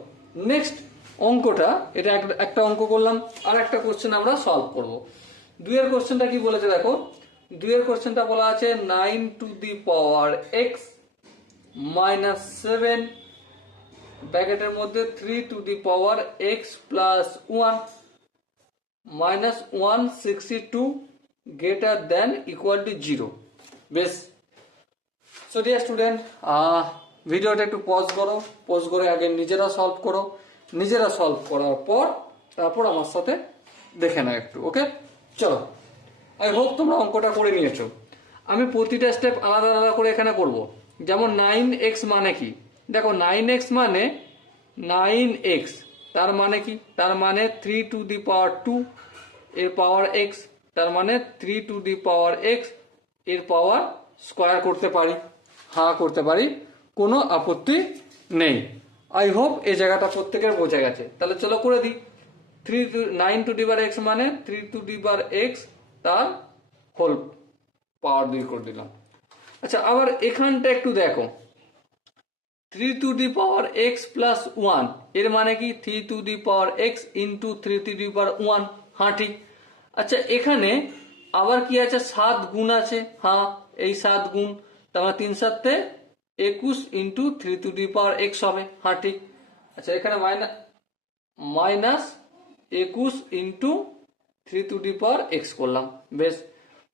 নেক্সট অঙ্কটা, এটা একটা অঙ্ক করলাম, আর একটা কোশ্চেন আমরা সলভ করব। দুইয়ের কোশ্চেনটা কি বলেছে দেখো, দুইয়ের কোশ্চেনটা বলা আছে 9 two the power X minus 7 ব্র্যাকেটের মধ্যে 3 to the power x plus 1 minus 162 greater than equal to zero. বেশ, সো ডিয়ার স্টুডেন্ট, ভিডিওটা একটু পজ করো, পজ করে আগে নিজেরা সলভ করো, নিজেরা সলভ করার পর তারপর আমার সাথে দেখে নাও একটু। ওকে, চলো, আই হোপ তোমরা অঙ্কটা করে নিয়েছো। আমি প্রতিটা স্টেপ আলাদা আলাদা করে এখানে করব। যেমন 9x মানে কি, দেখো 9x মানে 9x, তার মানে কি, তার মানে 3 টু দি পাওয়ার 2 এর পাওয়ার x, তার মানে 3 টু দি পাওয়ার x এর পাওয়ার স্কোয়ার করতে পারি। হ্যাঁ করতে পারি, কোনো আপত্তি নেই। আই হোপ এই জায়গাটা প্রত্যেকের বোঝা গেছে। তাহলে চলো করে দিই। 9 টু দি পাওয়ার x মানে 3 টু দি পাওয়ার x, তার হোল পাওয়ার 2 করে দিলাম। আচ্ছা, আবার এখানটা একটু দেখো, 3 to the power x plus 1 এর মানে কি, 3 to the power x into 3 to the power 1। হ্যাঁ ঠিক। আচ্ছা, এখানে আবার কি আছে, 7 গুণ আছে। হ্যাঁ, এই 7 গুণ, তার মানে 3 7 21 into 3 to the power x হবে। হ্যাঁ ঠিক। আচ্ছা, এখানে minus 21 into 3 to the power x করলাম। বেশ,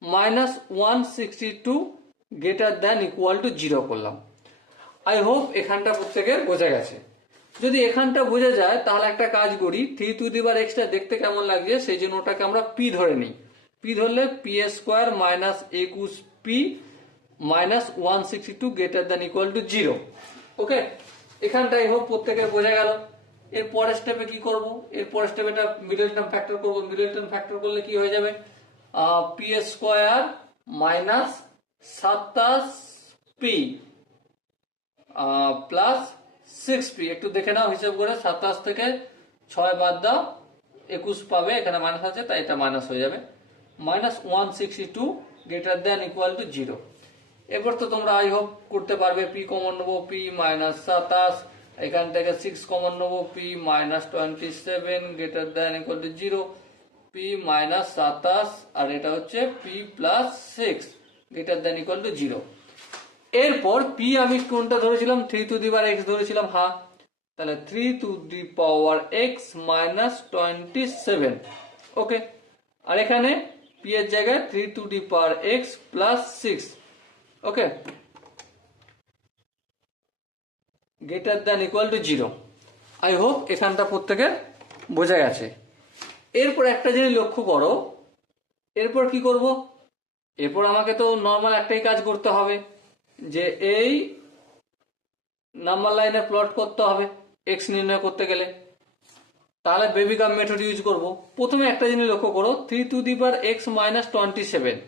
minus 162 greater than equal to zero করলাম। আই হোপ এখানটা প্রত্যেকের বোঝা গেছে। যদি এখানটা বোঝা যায় তাহলে একটা কাজ করি, 3 টু দি পাওয়ার এক্সটা দেখতে কেমন লাগছে সেই জন্য ওটাকে আমরা পি ধরে নিই। পি ধরলে P square minus 21 P minus 162 greater than equal to 0। ওকে, এখানটাই হোক প্রত্যেকের বোঝা গেল। এর পরের স্টেপে কি করব? এর পরের স্টেপে এটা মিডল টার্ম ফ্যাক্টর করব। মিডল টার্ম ফ্যাক্টর করলে কি হয়ে যাবে? P square minus 27p plus 6p। একটু দেখে নাও হিসাব করে, 27 থেকে 6 বাদ দাও, 21 পাবে। এখানে মাইনাস আছে তাই এটা মাইনাস হয়ে যাবে। Minus 162 greater than equal to 0। এরপর তো তোমরা আই হোপ করতে পারবে। পি কমন নেবো, পি মাইনাস 27, এখান থেকে 6 কমন নেবো, P minus 27 greater than equal to 0। P minus 27 আর এটা হচ্ছে P plus 6 greater than equal to 0। এরপর পি আমি কোনটা ধরেছিলাম? 3 টু দি পাওয়ার x ধরেছিলাম। হ্যাঁ, তাহলে 3 to the power x minus 27। ওকে, আর এখানে পি এর জায়গায় 3 to the power x plus 6। Okay, greater than equal to 0। I hope এখানটা প্রত্যেকের বোঝা গেছে। এরপর একটা জিনিস লক্ষ্য করো, এরপর কি করব? এরপর আমাকে তো নর্মাল একটাই কাজ করতে হবে, যে এই নাম্বার লাইনে প্লট করতে হবে এক্স নির্ণয় করতে গেলে। তাহলে বেবি কাম মেথড ইউজ করব। প্রথমে একটা জিনিস লক্ষ্য করো, 3 to the power x minus 27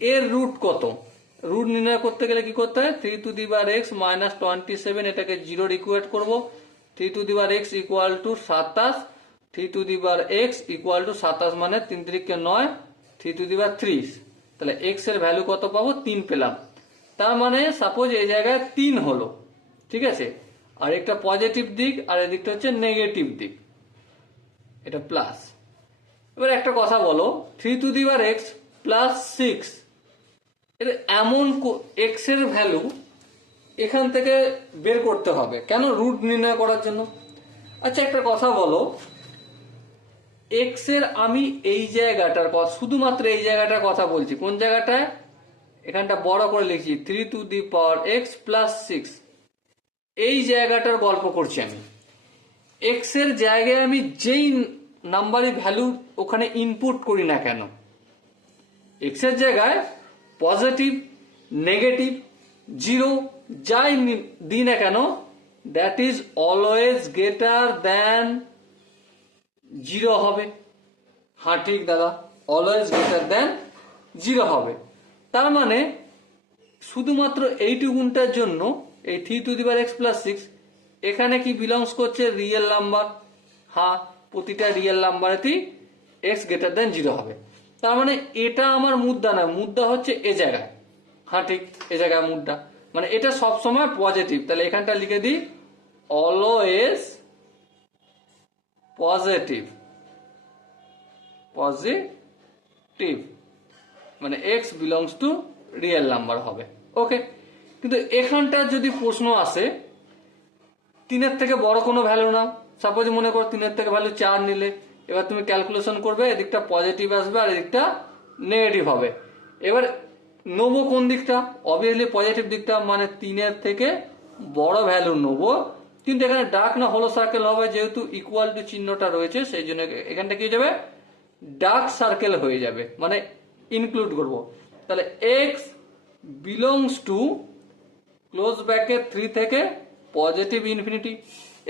এর রুট কত? রুট নির্ণয় করতে গেলে কি করতে হয়? 3 to the power x minus 27 এটাকে 0 ইকুয়েট করব। 3 to the power x equal to 27, 3 to the power x equal to 27 মানে 3 3 9, 3 টু দি পাওয়ার 3। তাহলে x এর ভ্যালু কত পাবো? 3 পেলাম। তার মানে সাপোজ এই জায়গায় 3 হলো, ঠিক আছে। আর একটা পজিটিভ দিক আর এদিকটা হচ্ছে নেগেটিভ দিক, এটা প্লাস। এবার একটা কথা বলো, 3 to the power x plus 6 এটা এমন x এর ভ্যালু এখান থেকে বের করতে হবে কেন? রুট নির্ণয় করার জন্য। আচ্ছা একটা কথা বলো, x এর আমি এই জায়গাটার কথা, শুধুমাত্র এই জায়গাটার কথা বলছি। কোন জায়গাটায়? এখানটা বড় করে লিখছি 3 to the power x plus 6, এই জায়গাটার গল্প করছি আমি। x এর জায়গায় আমি যেই নাম্বারের ভ্যালু ওখানে ইনপুট করি না কেন, x এর জায়গায় পজিটিভ, নেগেটিভ, 0 যাই দিই না কেন, that is always greater than 0 হবে। হ্যাঁ ঠিক দাদা, অলওয়েজ গ্রেটার দ্যান 0 হবে। তার মানে শুধুমাত্র এইটুকুনটার জন্য এই 3 to the power x plus 6 এখানে কি বিলংস করছে? Real number. হ্যাঁ, প্রতিটা রিয়েল নাম্বারেতেই x গ্রেটার দ্যান 0 হবে। তার মানে এটা আমার মুদ্রা না, মুদ্রা হচ্ছে এ জায়গায়। হ্যাঁ ঠিক, এ জায়গায় মুদ্রা, মানে এটা সবসময় পজিটিভ। তাহলে এখানটা লিখে দিই অলওয়েজ পজিটিভ, পজিটিভ মানে x belongs to real number হবে। ওকে, কিন্তু এখানটা যদি প্রশ্ন আসে 3 থেকে বড় কোনো ভ্যালু না, সাপোজ মনে করো 3 থেকে ভ্যালু 4 নিলে, এবার তুমি ক্যালকুলেশন করবে, এদিকটা পজিটিভ আসবে আর এদিকটা নেগেটিভ হবে। এবার নেবো কোন দিকটা? অবভিয়াসলি পজিটিভ দিকটা, মানে 3 থেকে বড় ভ্যালু নেবো। কিন্তু এখানে ডার্ক না হলো সার্কেল হবে, যেহেতু ইকুয়াল টু চিহ্নটা রয়েছে সেই জন্য এখানটা কি হয়ে যাবে? ডার্ক সার্কেল হয়ে যাবে, মানে ইনক্লুড করব। তাহলে x belongs to close bracket 3 থেকে পজিটিভ ইনফিনিটি।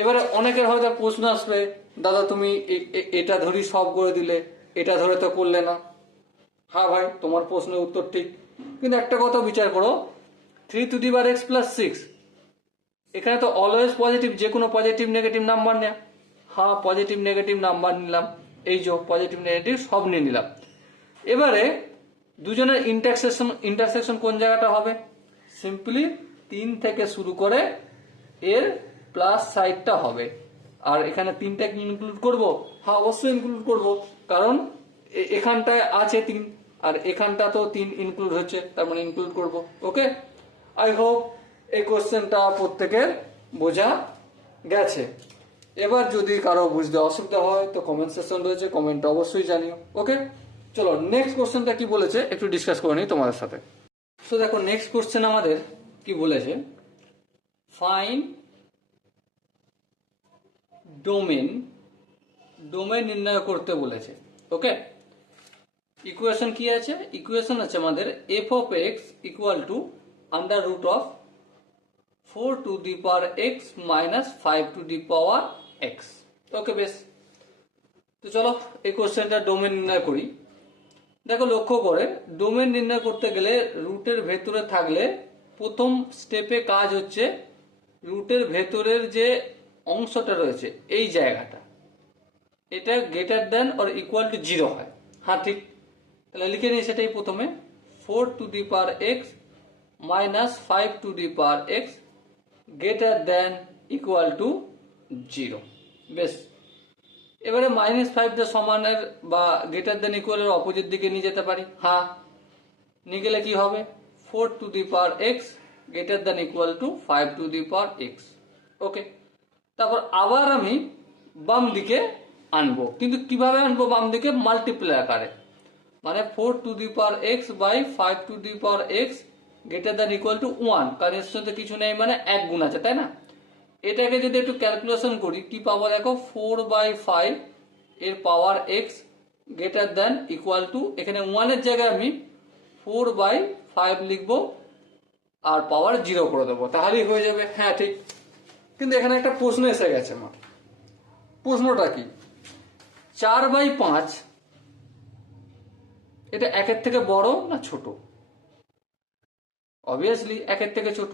এবারে অনেকের হয়তো প্রশ্ন আসবে, দাদা তুমি এটা ধরি সব করে দিলে, এটা ধরে তো করলে না। হ্যাঁ ভাই, তোমার প্রশ্নের উত্তর ঠিক, কিন্তু একটা কথা বিচার করো, 3 to the power x plus 6 এখানে তো অলওয়েজ পজিটিভ, যে কোনো পজিটিভ নেগেটিভ নাম্বার নেয়। হ্যাঁ, পজিটিভ নেগেটিভ নাম্বার নিলাম, এই যে পজিটিভ নেগেটিভ সব নিয়ে নিলাম। এবারে দুজনের ইন্টারসেকশন কোন জায়গাটা হবে? সিম্পলি 3 থেকে শুরু করে এর প্লাস সাইডটা হবে। আর এখানে 3টাকে ইনক্লুড করব? হ্যাঁ অবশ্যই ইনক্লুড করব, কারণ এখানটায় আছে 3 আর এখানটা তো 3 ইনক্লুড হচ্ছে, তার মানে ইনক্লুড করব। ওকে, আই হোপ এই কোশ্চেনটা প্রত্যেকের বোঝা গেছে। এবার যদি কারো বুঝতে অসুবিধা হয় তো কমেন্ট সেকশন রয়েছে, কমেন্টে অবশ্যই জানিও। ওকে, চলো নেক্সট কোশ্চেনটা কি বলেছে একটু ডিসকাস করে নিই তোমাদের সাথে। তো দেখো নেক্সট কোশ্চেন আমাদের কি বলেছে, ফাইন্ড ডোমেন নির্ণয় করতে বলেছে। ওকে, ইকুয়েশন কি আছে? ইকুয়েশন আছে আমাদের F of x equal to under root of 4 to the power X minus 5 to the power X. Okay, বেশ। তো চলো এই কোশ্চেনটা ডোমেন নির্ণয় করি। দেখো, লক্ষ্য করে ডোমেন নির্ণয় করতে গেলে রুটের ভেতরে থাকলে প্রথম স্টেপে কাজ হচ্ছে রুটের ভেতরের যে অংশটা রয়েছে এই জায়গাটা, এটা greater than or equal to 0 হয়। হ্যাঁ, ঠিক। তাহলে লিখে নিই সেটাই প্রথমে, 4 to the power X minus 5 to the power x greater than equal to 0। বেশ, এবারে -5টা সমানের বা গ্রেটার দেন ইকুয়ালের অপোজিট দিকে নিয়ে যেতে পারি। হ্যাঁ, নিয়ে গেলে কি হবে? 4 to the power x greater than equal to 5 to the power X. Okay, তারপর আবার আমি বাম দিকে আনবো, কিন্তু কিভাবে আনবো বাম দিকে? মাল্টিপ্লাই আকারে, মানে 4 to the power x by 5 to the power x greater than equal to 1, কারণ এর সাথে কিছু নেই, মানে 1 গুণ আছে, তাই না? এটাকে যদি একটু ক্যালকুলেশন করি, কি পাবো দেখো, 4/5 এর power x greater than equal to, এখানে 1 এর জায়গায় আমি 4/5 লিখবো আর পাওয়ার 0 করে দেবো, তাহলেই হয়ে যাবে। হ্যাঁ, ঠিক। কিন্তু এখানে একটা প্রশ্ন এসে গেছে আমার। প্রশ্নটা কি? 4/5 এটা 1-এর থেকে বড় না ছোট? অবভিয়াসলি 1-এর থেকে ছোট।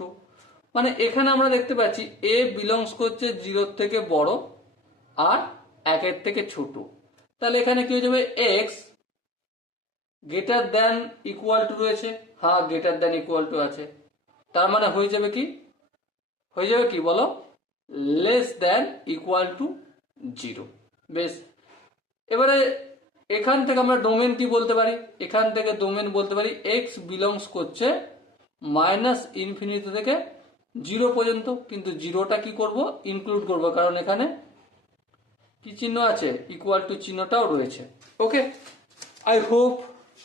মানে এখানে আমরা দেখতে পাচ্ছি এ বিলংস করছে 0 থেকে বড় আর 1-এর থেকে ছোট। তাহলে এখানে কি হয়ে যাবে? X greater than equal two রয়েছে। হ্যাঁ, গ্রেটার দেন ইকুয়াল টু আছে, তার মানে হয়ে যাবে কি? হয়ে যাবে কি বলো? Less than equal to 0। বেশ, এবারে এখান থেকে আমরা ডোমেন কি বলতে পারি? এখান থেকে ডোমেন বলতে পারি এক্স বিলংস করছে -∞ থেকে 0 পর্যন্ত, কিন্তু 0টা কি করব? ইনক্লুড করব, কারণ এখানে কি চিহ্ন আছে? ইকুয়াল টু চিহ্নটাও রয়েছে। ওকে, আই হোপ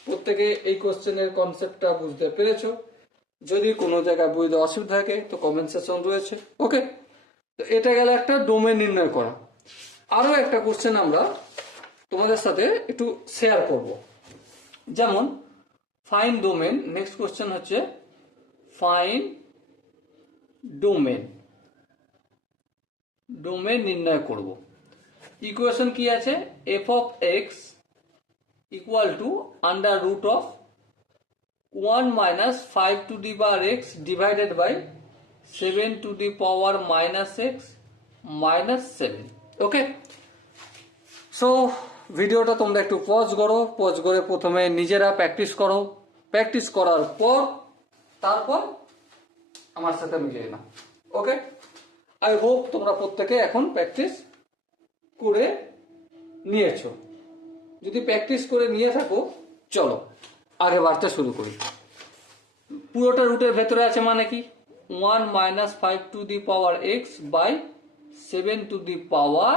প্রত্যেকে এই কোশ্চেনের কনসেপ্টটা বুঝতে পেরেছো। যদি কোনো জায়গায় বুঝতে অসুবিধা থাকে তো কমেন্ট সেকশন রয়েছে। ওকে, তো এটা গেল একটা ডোমেন নির্ণয় করা। আরো একটা কোশ্চেন আমরা তোমাদের সাথে একটু শেয়ার করব, যেমন ফাইন ডোমেন। নেক্সট কোশ্চেন হচ্ছে ফাইন ডোমেন। ডোমেন নির্ণয় করব। ইকুয়েশন কি আছে? F of x equal to under root of 1 minus 5 to the power x divided by 7 to the power minus x minus 7। Okay, so ভিডিওটা তোমরা একটু pause করো, pause করে প্রথমে নিজেরা প্র্যাকটিস করো, প্র্যাকটিস করার পর তারপর আমার সাথে মিলিয়ে নাও। ওকে, আই হোপ তোমরা প্রত্যেকে এখন প্র্যাকটিস করে নিয়েছো। যদি প্র্যাকটিস করে নিয়ে থাকো, চলো আগে বাড়তে শুরু করি। পুরোটা রুটের ভেতরে আছে, মানে কি? 1 minus 5 to the power x by 7 to the power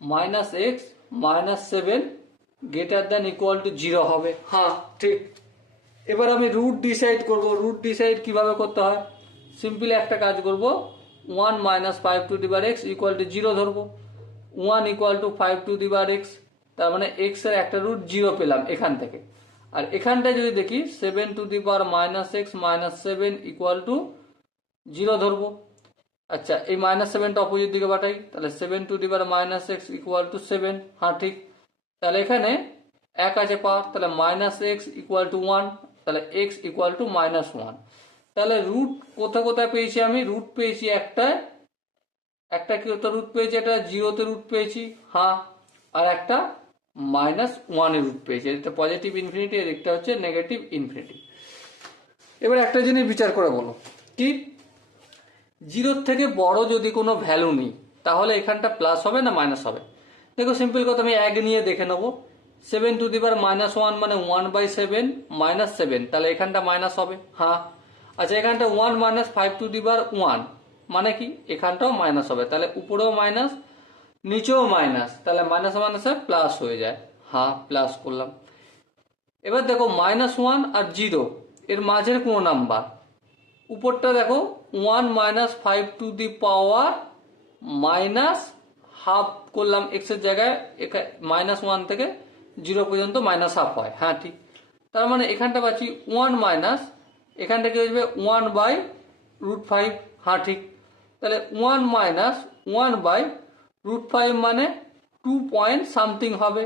minus x minus 7 greater than equal to 0 হবে। হ্যাঁ, ঠিক। এবার আমি রুট ডিসাইড করব। রুট ডিসাইড কিভাবে করতে হয়? সিম্পলি একটা কাজ করব, 1 minus 5 to the power x equal to 0 ধরবো। 1 equal to 5 to the power x, তার মানে এক্স এর একটা রুট 0 পেলাম এখান থেকে। আর এখানটায় যদি দেখি 7 to the power minus x minus 7 equal to 0 ধরবো। আচ্ছা, এই -7টা অপোজিট দিকে পাঠাই, তাহলে 7 to the power minus X equal two 7। হ্যাঁ, ঠিক। তাহলে এখানে 1 আছে পাওয়ার, তাহলে মাইনাস এক্স ইকুয়াল টু 1, তাহলে এক্স ইকুয়াল টু -1। তাহলে রুট কোথায় কোথায় পেয়েছি আমি? রুট পেয়েছি একটা কি হতো? রুট পেয়েছি এটা 0-তে রুট পেয়েছি। হ্যাঁ, আর একটা -1 এর রুট পেয়েছি। এটা পজিটিভ ইনফিনিটি, এর একটা হচ্ছে নেগেটিভ ইনফিনিটি। এবার একটা জিনিস বিচার করে বলো, কি 0 থেকে বড় যদি কোনো ভ্যালু নেই, তাহলে এখানটা প্লাস হবে না মাইনাস হবে? দেখো, সিম্পল কথা, আমি 1 নিয়ে দেখে নেবো। 7 টু দি পাওয়ার -1 মানে 1/7 মাইনাস 7, তাহলে এখানটা মাইনাস হবে। হ্যাঁ, আচ্ছা, এখানটা 1 মাইনাস 5 টু দি পাওয়ার 1 মানে কি? এখানটাও মাইনাস হবে, তাহলে উপরেও মাইনাস নিচেও মাইনাস, তাহলে মাইনাস মাইনাসে প্লাস হয়ে যায়। হ্যাঁ, প্লাস করলাম। এবার দেখো, -1 আর 0 এর মাঝের কোনো নাম্বার, উপরটা দেখো 1 minus 5 to the power minus half করলাম এক্স এর জায়গায়, -1 থেকে 0 পর্যন্ত মাইনাস হাফ হয়। হ্যাঁ ঠিক, তার মানে এখানটা পাচ্ছি 1 মাইনাস, এখানটা কি হয়ে যাবে 1/√5। হ্যাঁ ঠিক, তাহলে 1 মাইনাস 1/√5 মানে 2 পয়েন্ট সামথিং হবে,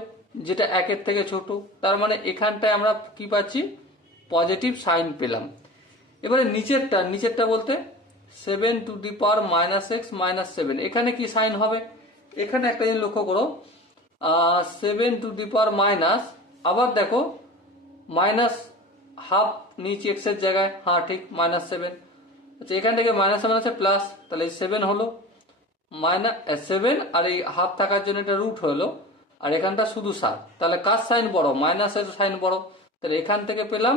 যেটা 1-এর থেকে ছোট। তার মানে এখানটায় আমরা কি পাচ্ছি, পজিটিভ সাইন পেলাম। এবারে নিচেরটা বলতে 7 টু দি পাওয়ার -x -7, এখানে কি সাইন হবে? এখানে একটা জিনিস লক্ষ্য করো, 7 টু দি পাওয়ার মাইনাস, আবার দেখো মাইনাস হাফ নিচে x এর জায়গায়। হ্যাঁ ঠিক, -7। আচ্ছা, এখান থেকে -7 আছে প্লাস, তাহলে 7 হলো -7, আর এই হাফ থাকার জন্য এটা রুট হলো, আর এখানটা শুধু 7। তাহলে কার সাইন বড়? মাইনাসের সাইন বড়। তাহলে এখান থেকে পেলাম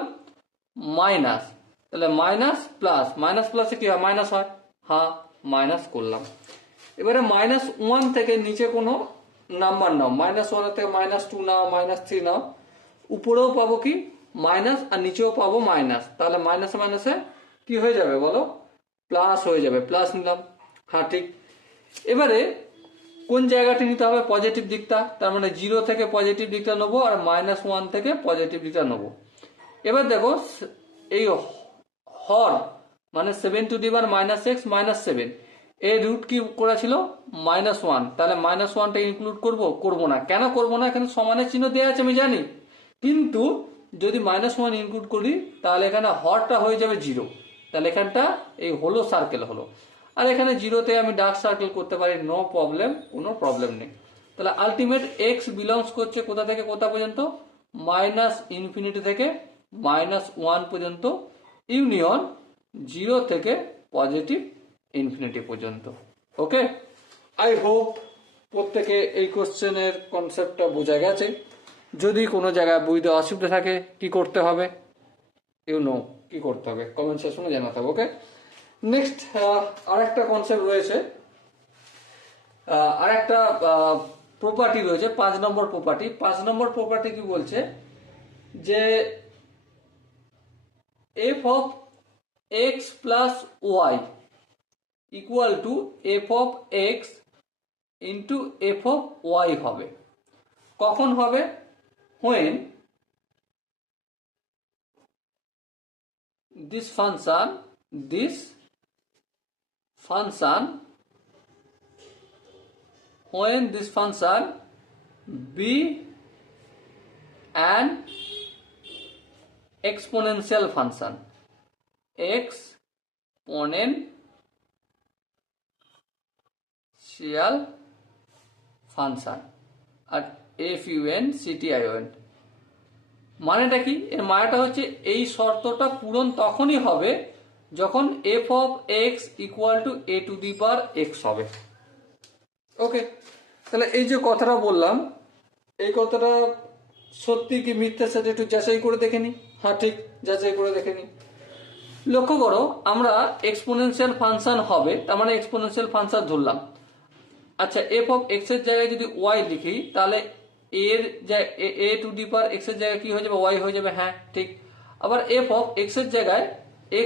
মাইনাস, তাহলে মাইনাস প্লাসে কি হয়? মাইনাস হয়। হ্যাঁ, মাইনাস করলাম। এবারে -1 থেকে নিচে কোনো নাম্বার নাও, -1 থেকে -2 নাও, -3 নাও, উপরেও পাবো কি মাইনাস, আর নিচেও পাবো মাইনাস। তাহলে মাইনাসে মাইনাসে কি হয়ে যাবে বলো? প্লাস হয়ে যাবে। প্লাস নিলাম। হ্যাঁ ঠিক, এবারে কোন জায়গাটি নিতে হবে? পজিটিভ দিকটা। তার মানে 0 থেকে পজিটিভ দিকটা নেবো, আর -1 থেকে পজিটিভ দিকটা নেবো। এবার দেখো এই হর মানে 7 টু দি পাওয়ার -x -7, এই রুট কি করেছিল? -1। তাহলে -1টা ইনক্লুড করবো না। কেন করবো না? এখানে সমানের চিহ্ন দেওয়া আছে আমি জানি, কিন্তু যদি -1 ইনক্লুড করি তাহলে এখানে হরটা হয়ে যাবে 0। তাহলে এখানটা এই হলো সার্কেল হলো, আর এখানে 0তে আমি ডার্ক সার্কেল করতে পারি, নো প্রবলেম, কোনো প্রবলেম নেই। তাহলে আলটিমেট এক্স বিলংস করছে কোথা থেকে কোথা পর্যন্ত? -∞ থেকে -1 পর্যন্ত, ইউনিয়ন 0 থেকে পজিটিভ ইনফিনিটি পর্যন্ত। ওকে, আই হোপ প্রত্যেকে এই কোশ্চেনের কনসেপ্টটা বোঝা গেছে। যদি কোনো জায়গায় বুঝতে অসুবিধা থাকে কি করতে হবে, কি করতে হবে কমেন্ট সেকশনে জানাতে হবে। ওকে, নেক্সট আরেকটা কনসেপ্ট রয়েছে, আরেকটা প্রপার্টি রয়েছে, 5 নম্বর প্রপার্টি। 5 নম্বর প্রপার্টি কি বলছে যে f of x plus y equal to f of x into f of y হবে। কখন হবে? when this function be an exponential function, R FUNCTION মানেটা কি? এর মানেটা হচ্ছে এই শর্তটা পূরণ তখনই হবে যখন f of x equal to a to the power x হবে। ওকে, তাহলে এই যে কথাটা বললাম, এই কথাটা সত্যি কি মিথ্যা সেটা একটু যাচাই করে দেখে নি। হ্যাঁ ঠিক, যাচাই করে দেখে নি। লক্ষ্য করো, আমরা এক্সপোনেনশিয়াল ফাংশন হবে, তার মানে এক্সপোনেনশিয়াল ফাংশন ধরলাম। আচ্ছা, f of x এর জায়গায় যদি y লিখি তাহলে a to the power x এর জায়গায় কি হয়ে যাবে? y হয়ে যাবে। হ্যাঁ ঠিক, আবার f of x এর জায়গায়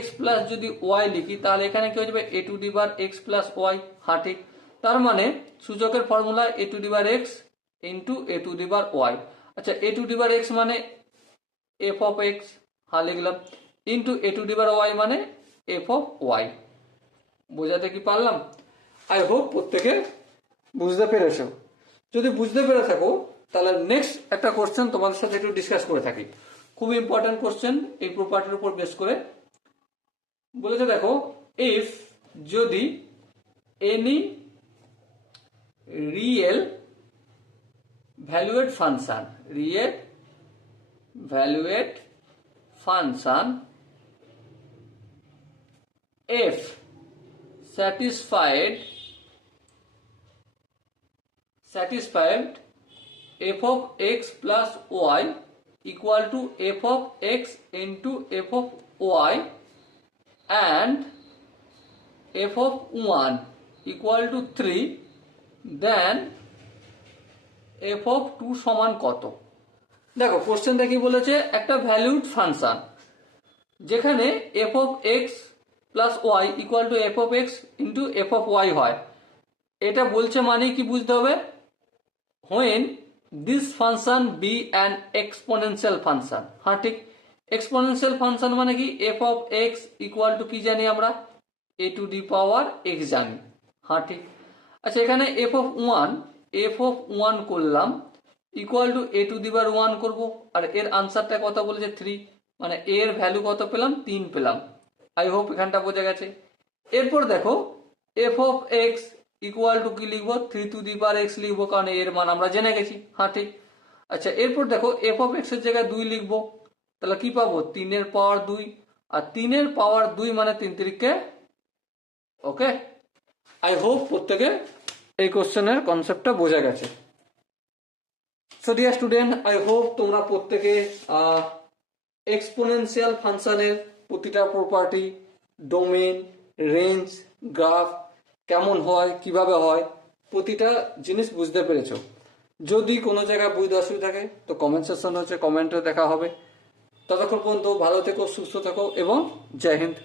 x প্লাস যদি y লিখি তাহলে এখানে কি হয়ে যাবে? a to the power x plus y। হ্যাঁ ঠিক, তার মানে সূচকের formula a to the power x into a to the power y। আচ্ছা, a to the power x মানে f of x, হ্যাঁ লিখলাম, into a to the power y মানে f of y। বোঝাতে কি পারলাম? আই হোপ প্রত্যেকে বুঝতে পেরেছো। যদি বুঝতে পেরে থাকো তাহলে নেক্সট একটা কোশ্চেন তোমাদের সাথে একটু ডিসকাস করে থাকি, খুব ইম্পর্টেন্ট কোশ্চেন, এই প্রপার্টির উপর বেস করে বলেছে। দেখো, ইফ যদি any real valued function f satisfied f of x plus y equal to f of x into f of y and f of 1 equal to 3, then f of 2 সমান কত? দেখো কোশ্চেনটা কি বলেছে, একটা ভ্যালুড ফাংশন যেখানে f of x plus y equal to f of x into f of y হয়, এটা বলছে মানে কি বুঝতে হবে? when this function be an exponential function. হ্যাঁ ঠিক, এক্সপোনেনশিয়াল ফাংশন মানে কি, F of x equal to কি জানি আমরা, এ টু দি পাওয়ার এক্স জানি। হ্যাঁ ঠিক। আচ্ছা এখানে এফ অফ ওয়ান করলাম equal to A to the power one করবো, আর এর আনসারটা কত বলেছে 3, মানে এর ভ্যালু কত পেলাম, 3 পেলাম। আই হোপ এখানটা বোঝা গেছে। এরপর দেখো F of x equal to কি লিখবো, 3 টু দি পাওয়ার এক্স লিখবো, কারণ এর মান আমরা জেনে গেছি। হ্যাঁ ঠিক। আচ্ছা এরপর দেখো এফ অফ এক্স এর জায়গায় 2 লিখবো, তাহলে কি পাবো, 3 এর পাওয়ার 2, আর 3 এর পাওয়ার 2 মানে 3 তিরিকে। ওকে, আই হোপ প্রত্যেকে এই কোশ্চেনের কনসেপ্টটা বোঝা গেছে। So dear student, I hope তোমরা প্রত্যেকে এক্সপোনেনশিয়াল ফাংশনের প্রতিটা প্রপার্টি, ডোমেন, রেঞ্জ, গ্রাফ কেমন হয়, কিভাবে হয়, প্রতিটা জিনিস বুঝতে পেরেছো। যদি কোনো জায়গায় বুঝতে অসুবিধা থাকে তো কমেন্ট সেকশন হচ্ছে, কমেন্টে দেখা হবে। ততক্ষণ পর্যন্ত ভালো থেকো, সুস্থ থাকো এবং জয় হিন্দ।